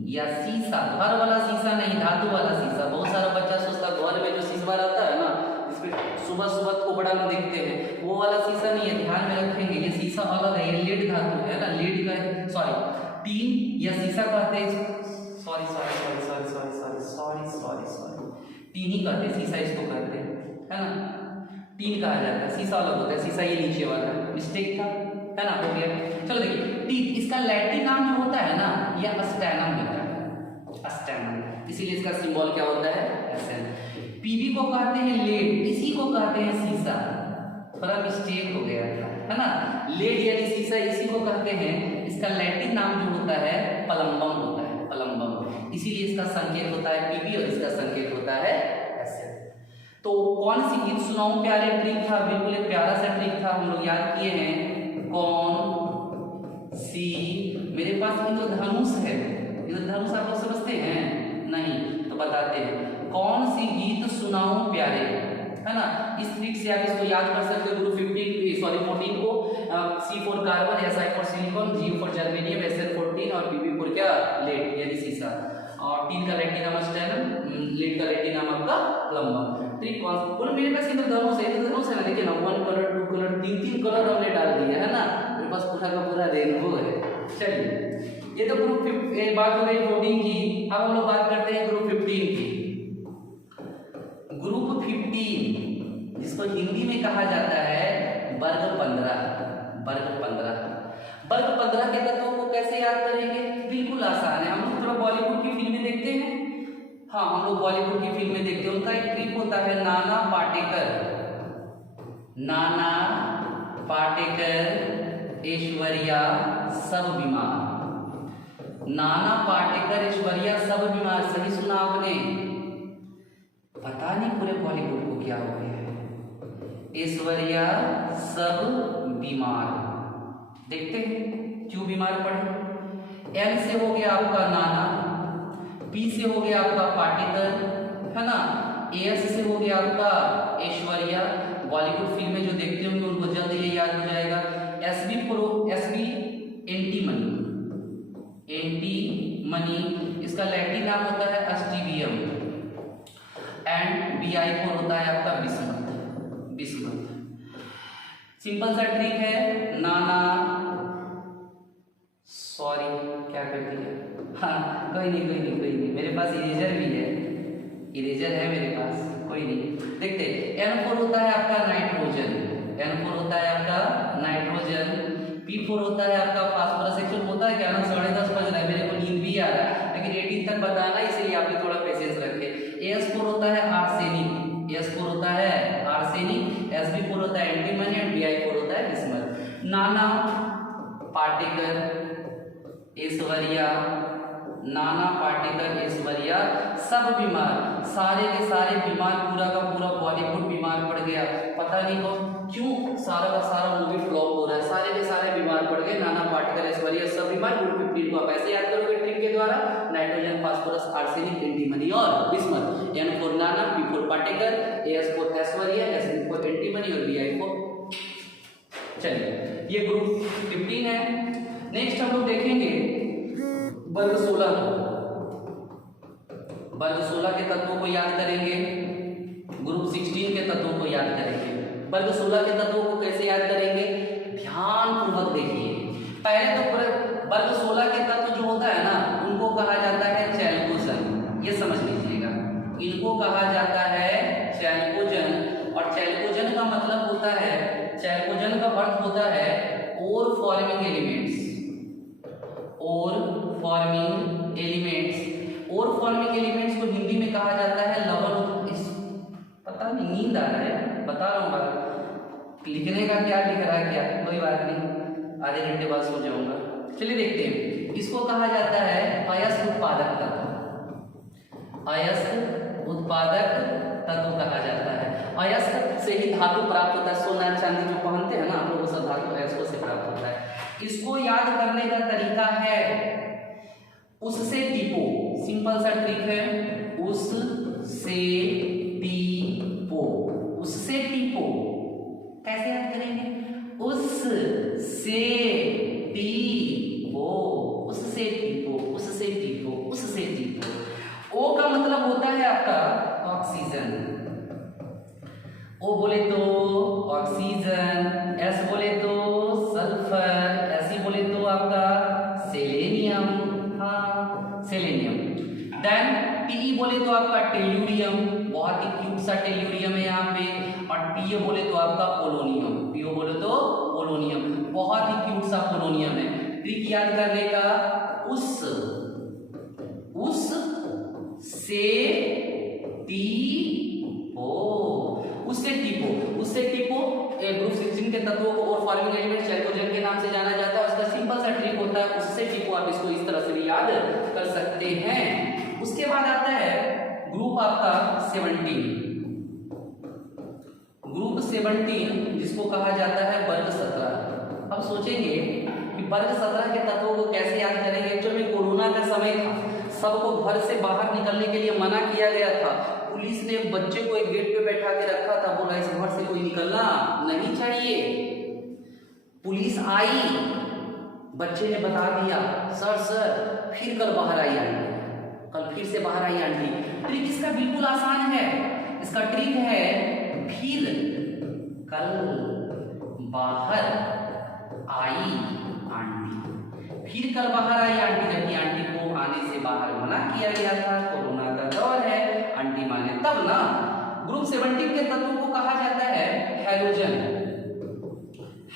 या सीसा। घर वाला सीसा नहीं, धातु वाला सीसा। बहुत सारा बच्चा सोचता घर में जो शीशा रहता है ना, जिसमें सुबह सुबह कोबड़ा में देखते हैं, वो वाला शीशा नहीं है, ध्यान में रखेंगे। ये शीशा अलग है, ये लेड धातु है ना, लेड का, सॉरी टीन या शीशा कहते हैं, सॉरी टीन ही कहते हैं, शीशा इसको कहते हैं, है ना, टीन कहा जाता है, शीशा अलग होता है, शीशा ये नीचे वाला है, मिस्टेक था, है ना, हो गया। चलो देखिए, टीन इसका लैटिन नाम जो होता है ना, यह अस्टैनम होता है, अस्टैनम, इसीलिए इसका सिंबल क्या होता है, SN। पीबी को कहते हैं लेड, इसी को कहते हैं शीशा, थोड़ा मिस्टेक हो गया था, है ना। लेड यानी शीशा, इसी को कहते हैं। इसका लैटिन नाम जो होता है पलम्बम होता है, पलम्बम, इसीलिए इसका संकेत होता है पीबी और इसका संकेत होता है SN। तो कौन सी गीत सुनाऊं प्यारे ट्रिक था, बिल्कुल एक प्यारा सा ट्रिक था, हम लोग याद किए हैं। कौन सी, मेरे पास इंद्रधनुष है, इंद्रधनुष आप लोग समझते हैं? नहीं तो बताते हैं। कौन सी गीत सुनाऊं प्यारे, है ना। इस ट्रिक से आप इसको याद कर सकते हो। ग्रुप 14 को C4 carbon, SI for silicon, GO for germanium, SN14 और PP फॉर क्या, लेड यानी सीसा, और टीन का लैटिन नाम स्टैनम, लेड का लैटिन नाम आपका प्लम्बम। ट्रिक कौन सा बोलो, मेरे पास इंद्रधनुष है ना, देखिए ना, 1 कलर 2 कलर 3 कलर हमने डाल दिया है ना, मेरे पास पूरा का पूरा रेनबो है। चलिए, ये तो ग्रुप बात हो गई 14 की। अब हम लोग बात करते हैं ग्रुप 15 की। ग्रुप 15 जिसको हिंदी में कहा जाता है वर्ग 15, वर्ग 15। वर्ग 15 के तत्वों को कैसे याद करेंगे? बिल्कुल आसान है। हम लोग थोड़ा बॉलीवुड की फिल्में देखते हैं, हाँ हम लोग बॉलीवुड की फिल्में देखते हैं, उनका एक ट्रिक होता है नाना पाटेकर, नाना पाटेकर ऐश्वर्या सब बीमार, नाना पाटेकर ऐश्वर्या सब बीमार, सही सुना आपने। पता नहीं पूरे बॉलीवुड को क्या हो गया है, ऐश्वर्या सब बीमार, देखते हैं क्यों बीमार पड़े। एल से हो गया आपका नाना, पी से हो गया आपका पाटेकर, है ना, एस से हो गया आपका ऐश्वर्या। बॉलीवुड फिल्में जो देखते होंगे उनको जल्द ये याद हो जाएगा। एसबी एंटीमनी, एंटीमनी, इसका लैटिन नाम होता है अस्टिबियम, एंड BI4 होता है आपका बिस्मथ, बिस्मथ। सिंपल सा ट्रिक है, नाना, सॉरी क्या कर दिया, हाँ कोई नहीं, मेरे पास इरेजर भी है, इरेजर है मेरे पास, कोई नहीं। देखते, N4 होता है आपका नाइट्रोजन, N4 होता है आपका नाइट्रोजन, P4 होता है आपका फास्फोरस। एक्चुअल होता है क्या ना, 10:30 बज रहा है, मेरे को नींद भी आ रहा है, लेकिन 18 तक बताना, इसलिए आप थोड़ा पेशेंस रखें। AS4 होता है आर्सेनिक, AS4 होता है Sb4 होता है एंटीमनी एंड Bi4 होता है बिस्मथ। नाना पार्टिकल ऐश्वर्या, नाना पार्टिकल ऐश्वर्या, सब बीमार, सारे के सारे बीमार, पूरा का पूरा बॉलीवुड बीमार पड़ गया। पता नहीं को क्यों सारा का सारा मूवी फ्लॉप हो रहा है, सारे के सारे बीमार पड़ गए। नाना पार्टिकल ऐश्वर्या सब बीमार। ग्रुप 15 को आप ऐसे याद करोगे ट्रिक के द्वारा, नाइट्रोजन फास्फोरस आर्सेनिक एंटीमनी और बिस्मथ। N4 नाना, P4 particle, AS4 Aishwarya, Sb4 antimony और Bi4। चलिए ये ग्रुप 15 है। नेक्स्ट हम लोग देखेंगे वर्ग 16। वर्ग 16 के तत्वों को याद करेंगे, ग्रुप 16 के तत्वों को याद करेंगे। वर्ग 16 के तत्वों को कैसे याद करेंगे, ध्यान पूर्वक देखिए। पहले तो वर्ग 16 के तत्व जो होता है ना, उनको कहा जाता है चैल्कोजन, ये समझ लीजिएगा। इनको कहा जाता है चैल्कोजन, और चैल्कोजन का मतलब होता है, चैल्कोजन का अर्थ होता है ओर फॉर्मिंग एलिमेंट्स, ओर फॉर्मिंग एलिमेंट्स। ओर फॉर्मिंग एलिमेंट्स को हिंदी में कहा जाता है लवण। पता नहीं नींद आ रहा है, बता रहा हूँ बात, लिखने का क्या लिख रहा है क्या, कोई बात नहीं, आधे घंटे बाद सो जाऊंगा। चलिए देखते हैं। इसको कहा जाता है अयस्क उत्पादक तत्व, अयस्क उत्पादक तत्व कहा जाता है। अयस्क से ही धातु प्राप्त होता है, सोना चांदी जो पहनते हैं ना आप लोग, सब धातु अयस्कों से प्राप्त होता है। इसको याद करने का तरीका है उससे टीपो, सिंपल सा ट्रिक है, उससे टीपो, उससे टीपो। कैसे याद करेंगे, उससे टीपो, उससे टीपो, उससे टीपो, उससे टीपो। ओ का मतलब होता है आपका ऑक्सीजन, ओ बोले तो ऑक्सीजन, एस बोले तो सल्फर, ऐसी बोले तो आपका सेलेनियम, हाँ सेलेनियम। देन टी बोले तो आपका टेल्यूरियम, बहुत ही क्यूट सा टेल्यूरियम है यहाँ पे। और पीओ बोले तो आपका पोलोनियम, पीओ बोले तो पोलोनियम, बहुत ही क्यूट सा पोलोनियम है। ट्रिक याद करने का, उस से टीपो, उससे टीपो, उससे टीपो। ग्रुप 16 के तत्वों को और फॉर्मिंग एलिमेंट चैल्कोजन के नाम से जाना जाता है। उसका सिंपल सा ट्रिक होता है उससे टीपो, आप इसको इस तरह से भी याद कर सकते हैं। उसके बाद आता है ग्रुप आपका 17, ग्रुप 17 जिसको कहा जाता है वर्ग 17। अब सोचेंगे कि वर्ग 17 के तत्वों को कैसे याद करेंगे। एक्चुअली कोरोना का समय था, सबको घर से बाहर निकलने के लिए मना किया गया था। पुलिस ने बच्चे को एक गेट पे बैठा के रखा था, बोला इस घर से कोई निकलना नहीं चाहिए। पुलिस आई, बच्चे ने बता दिया, सर फिर कल बाहर आई आंटी, कल फिर से बाहर आई आंटी। ट्रिक इसका बिल्कुल आसान है, इसका ट्रिक है फिर कल बाहर आई आंटी, फिर कल बाहर आई आंटी, जबकि आंटी को आने से बाहर मना किया गया था, कोरोना का दौर है, आंटी माने तब ना। ग्रुप 17 के तत्वों को कहा जाता है हैलोजन,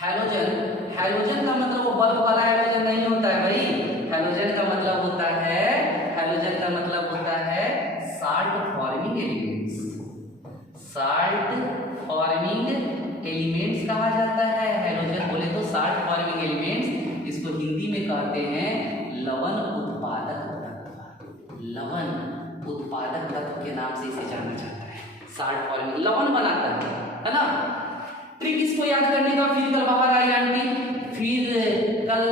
हैलोजन। हैलोजन का मतलब वो बल्ब वाला हैलोजन नहीं होता है भाई, हैलोजन का मतलब होता है, हैलोजन का मतलब होता है salt forming elements, salt forming elements कहा जाता है हैलोजन, बोले तो साल्ट फॉर्मिंग एलिमेंट्स। इसको हिंदी में कहते हैं लवण उत्पादक तत्व, लवण उत्पादक तत्व के नाम से इसे जाना जाता है। साल्ट फॉर्मिंग, लवण बनाता है ना। ट्रिक इसको याद करने का, फिर कल बाहर आई आंटी, फिर कल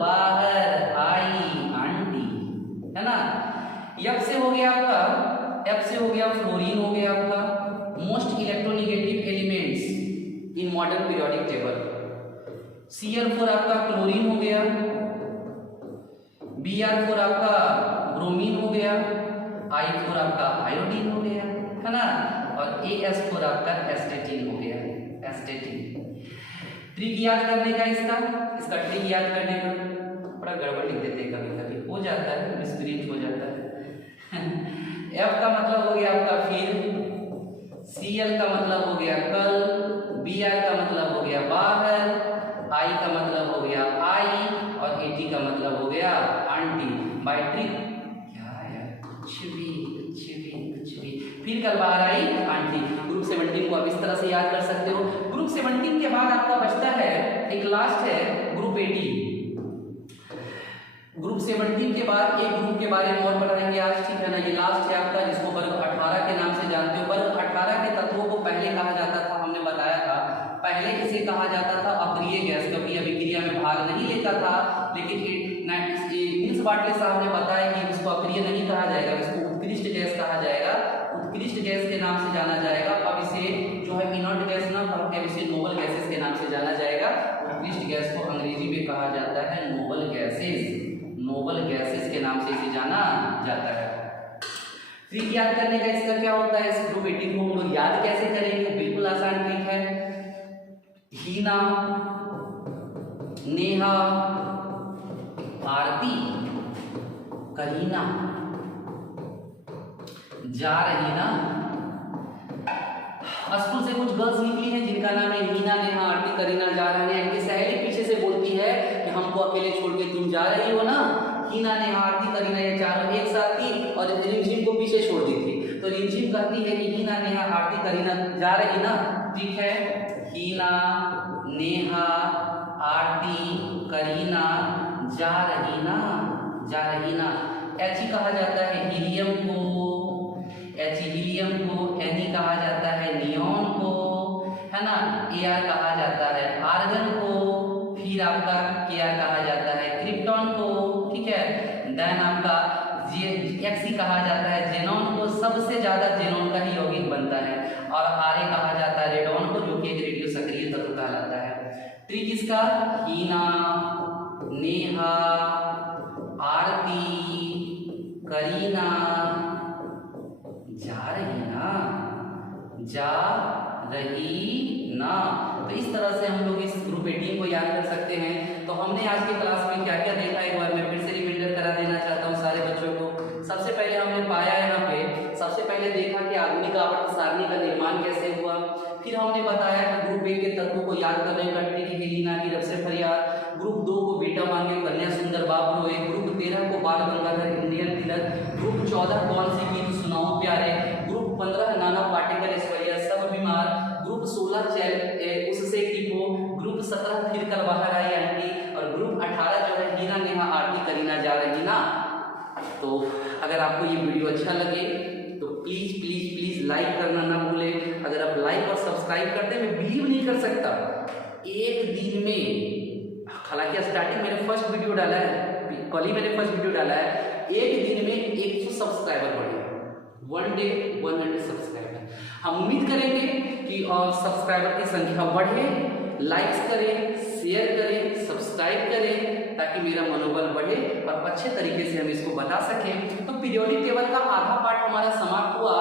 बाहर आई आंटी, है ना। एफ से हो गया आपका, एफ से हो गया फ्लोरीन, हो गया आपका most electronegative elements in modern periodic table. Cl4 आपका क्लोरीन हो गया, Br4 आपका ब्रोमीन हो गया, I4 आपका आयोडीन हो गया, है ना, और AS4 आपका एस्टेटिन हो गया, एस्टेटिन। ट्रिक याद करने का, इसका ट्रिक याद करने का, बड़ा गड़बड़ लिख देते हैं कभी कभी, हो जाता है, मिसप्रिंट हो जाता है। F का मतलब हो गया आपका फिर, Cl का मतलब हो गया कल, Br का मतलब हो गया बाहर, I का मतलब हो गया आई, और AT का मतलब हो गया आंटी। बाय ट्रिक क्या यार, कुछ भी फिर कल बाहर आई आंटी। ग्रुप ग्रुप 17 को आप इस तरह से याद कर सकते हो। ग्रुप 17 के बाद आपका बचता है एक लास्ट है ग्रुप 18। ग्रुप 17 के बाद एक ग्रुप के बारे में और पढ़ाएंगे आज, ठीक है ना। ये लास्ट है आपका, जिसको वर्ग 18 के नाम से जानते हो। वर्ग 18 के तत्वों को पहले कहा जाता था, हमने बताया था, पहले इसे कहा जाता था अप्रिय गैस, क्योंकि अभिक्रिया में भाग नहीं लेता था। लेकिन निल्स बार्टले साहब ने बताया कि इसको अप्रिय नहीं कहा जाएगा, इसको उत्कृष्ट गैस कहा जाएगा, उत्कृष्ट गैस के नाम से जाना जाएगा। अब इसे जो है इनर्ट गैस ना कह के इसे नोबल गैसेस के नाम से जाना जाएगा। उत्कृष्ट गैस को अंग्रेजी में कहा जाता है नोबल गैसेस, नोबल गैसेस के नाम से इसे जाना जाता है। ट्रिक याद करने का इसका क्या होता है, इस ग्रुप 18 को हम लोग याद कैसे करेंगे, बिल्कुल आसान ट्रिक है। हीना, नेहा, आरती, करीना, जा रही ना। स्कूल से कुछ गर्ल्स निकली हैं जिनका नाम है हीना, नेहा, आरती, करीना, जा रही है। इनकी सहेली पीछे से बोलती है कि हमको अकेले छोड़ के तुम जा रही हो ना। हीना, नेहा, आरती, करीना ये चारों एक साथ थी और रिमझिम को पीछे छोड़ दी थी। तो रिमझिम कहती है कि हीना, नेहा, आरती, करीना जा रही ना, ठीक है। हीना, नेहा, आरती, करीना जा रही ना, जा रही ना। एची कहा जाता है हीलियम को, एची हीलियम को, एनी कहा जाता है नियॉन को, है ना। एआर कहा जाता है आर्गन को, फिर आपका केआर कहा जाता है क्रिप्टॉन को, ठीक है। देन आपका एक्सी कहा जाता है जेनॉन को, सबसे ज्यादा जेनॉन का ही यौगिक बनता है। और आरए कहा जाता है रेडॉन को, जो कि एक रेडियो सक्रिय तत्व कहलाता है। ट्रिक इसका हीना, नेहा, आरती, करीना जा रही ना, जा रही ना। तो इस तरह से हम लोग इस ग्रुप 18 को याद कर सकते हैं। तो हमने आज की क्लास में क्या क्या देखा, एक बार मैं फिर से रिमाइंडर करा देना चाहता हूँ सारे बच्चों को। सबसे पहले हमने पाया यहाँ पे, सबसे पहले देखा कि आधुनिक आवर्त सारणी का निर्माण कैसे हुआ। फिर हमने बताया कि ग्रुप 1 के तत्वों को याद करने का ट्रिक है हीना की रब से फरियाद, ग्रुप 2 को बेटा मांगे कन्या सुंदर बाप रोए, ग्रुप 13 को बाल गंगाधर इंडियन तिलक, ग्रुप 14 कौन सी गीत सुनाओ प्यारे, ग्रुप 15 नाना पाटेकर ऐश्वर्या सब बीमार, ग्रुप 16 चैल उससे टिपो, ग्रुप 17 फिर कर बाहर आई आंटी, और ग्रुप 18 जो है हीना, नेहा, आरती, करीना जा रही ना। तो अगर आपको ये वीडियो अच्छा लगे तो प्लीज प्लीज प्लीज लाइक करना ना भूले। अगर आप लाइक और सब्सक्राइब करते हैं, मैं बिलीव नहीं कर सकता एक दिन में, हालांकि स्टार्टिंग मैंने फर्स्ट वीडियो डाला है, कल ही मैंने फर्स्ट वीडियो डाला है, एक दिन में 100 सब्सक्राइबर बढ़े, 1 डे 100 सब्सक्राइबर। हम उम्मीद करेंगे कि सब्सक्राइबर की संख्या बढ़े, लाइक्स करें, शेयर करें, सब्सक्राइब करें, ताकि मेरा मनोबल बढ़े और अच्छे तरीके से हम इसको बता सकें। तो पीरियोडिक टेबल का आधा पार्ट हमारा समाप्त हुआ।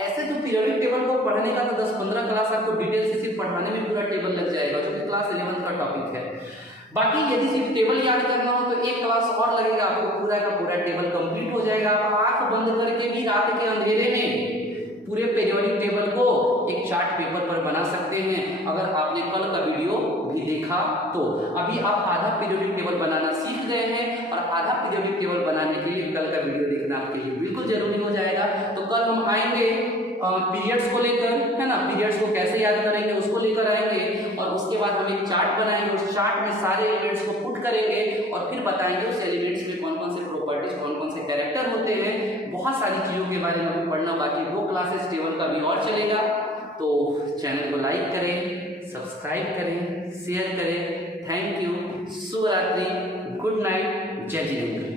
ऐसे तो पीरियोडिक टेबल को पढ़ने का तो 10-15 क्लास आपको डिटेल से सिर्फ पढ़ाने में पूरा टेबल लग जाएगा, जो कि क्लास 11 का टॉपिक है। बाकी यदि सिर्फ टेबल याद करना हो तो एक क्लास और लगेगा, आपको पूरा का पूरा टेबल कंप्लीट हो जाएगा। आप आंख बंद करके भी रात के अंधेरे में पूरे पीरियोडिक टेबल को एक चार्ट पेपर पर बना सकते हैं, अगर आपने कल का वीडियो भी देखा तो। अभी आप आधा पीरियोडिक टेबल बनाना सीख गए हैं और आधा पीरियोडिक टेबल बनाने के लिए कल का वीडियो देखना आपके लिए बिल्कुल जरूरी हो जाएगा। तो कल हम आएंगे पीरियड्स को लेकर, है ना, पीरियड्स को कैसे याद करेंगे उसको लेकर आएंगे, और उसके बाद हम एक चार्ट बनाएंगे, उस चार्ट में सारे एलिमेंट्स को पुट करेंगे और फिर बताएंगे उस एलिमेंट्स में कौन कौन से प्रॉपर्टीज, कौन कौन से कैरेक्टर होते हैं। बहुत सारी चीज़ों के बारे में हमें पढ़ना बाकी, 2 क्लासेस टेबल का भी और चलेगा। तो चैनल को लाइक करें, सब्सक्राइब करें, शेयर करें। थैंक यू, शुभ रात्रि, गुड नाइट, जय जिनेन्द्र।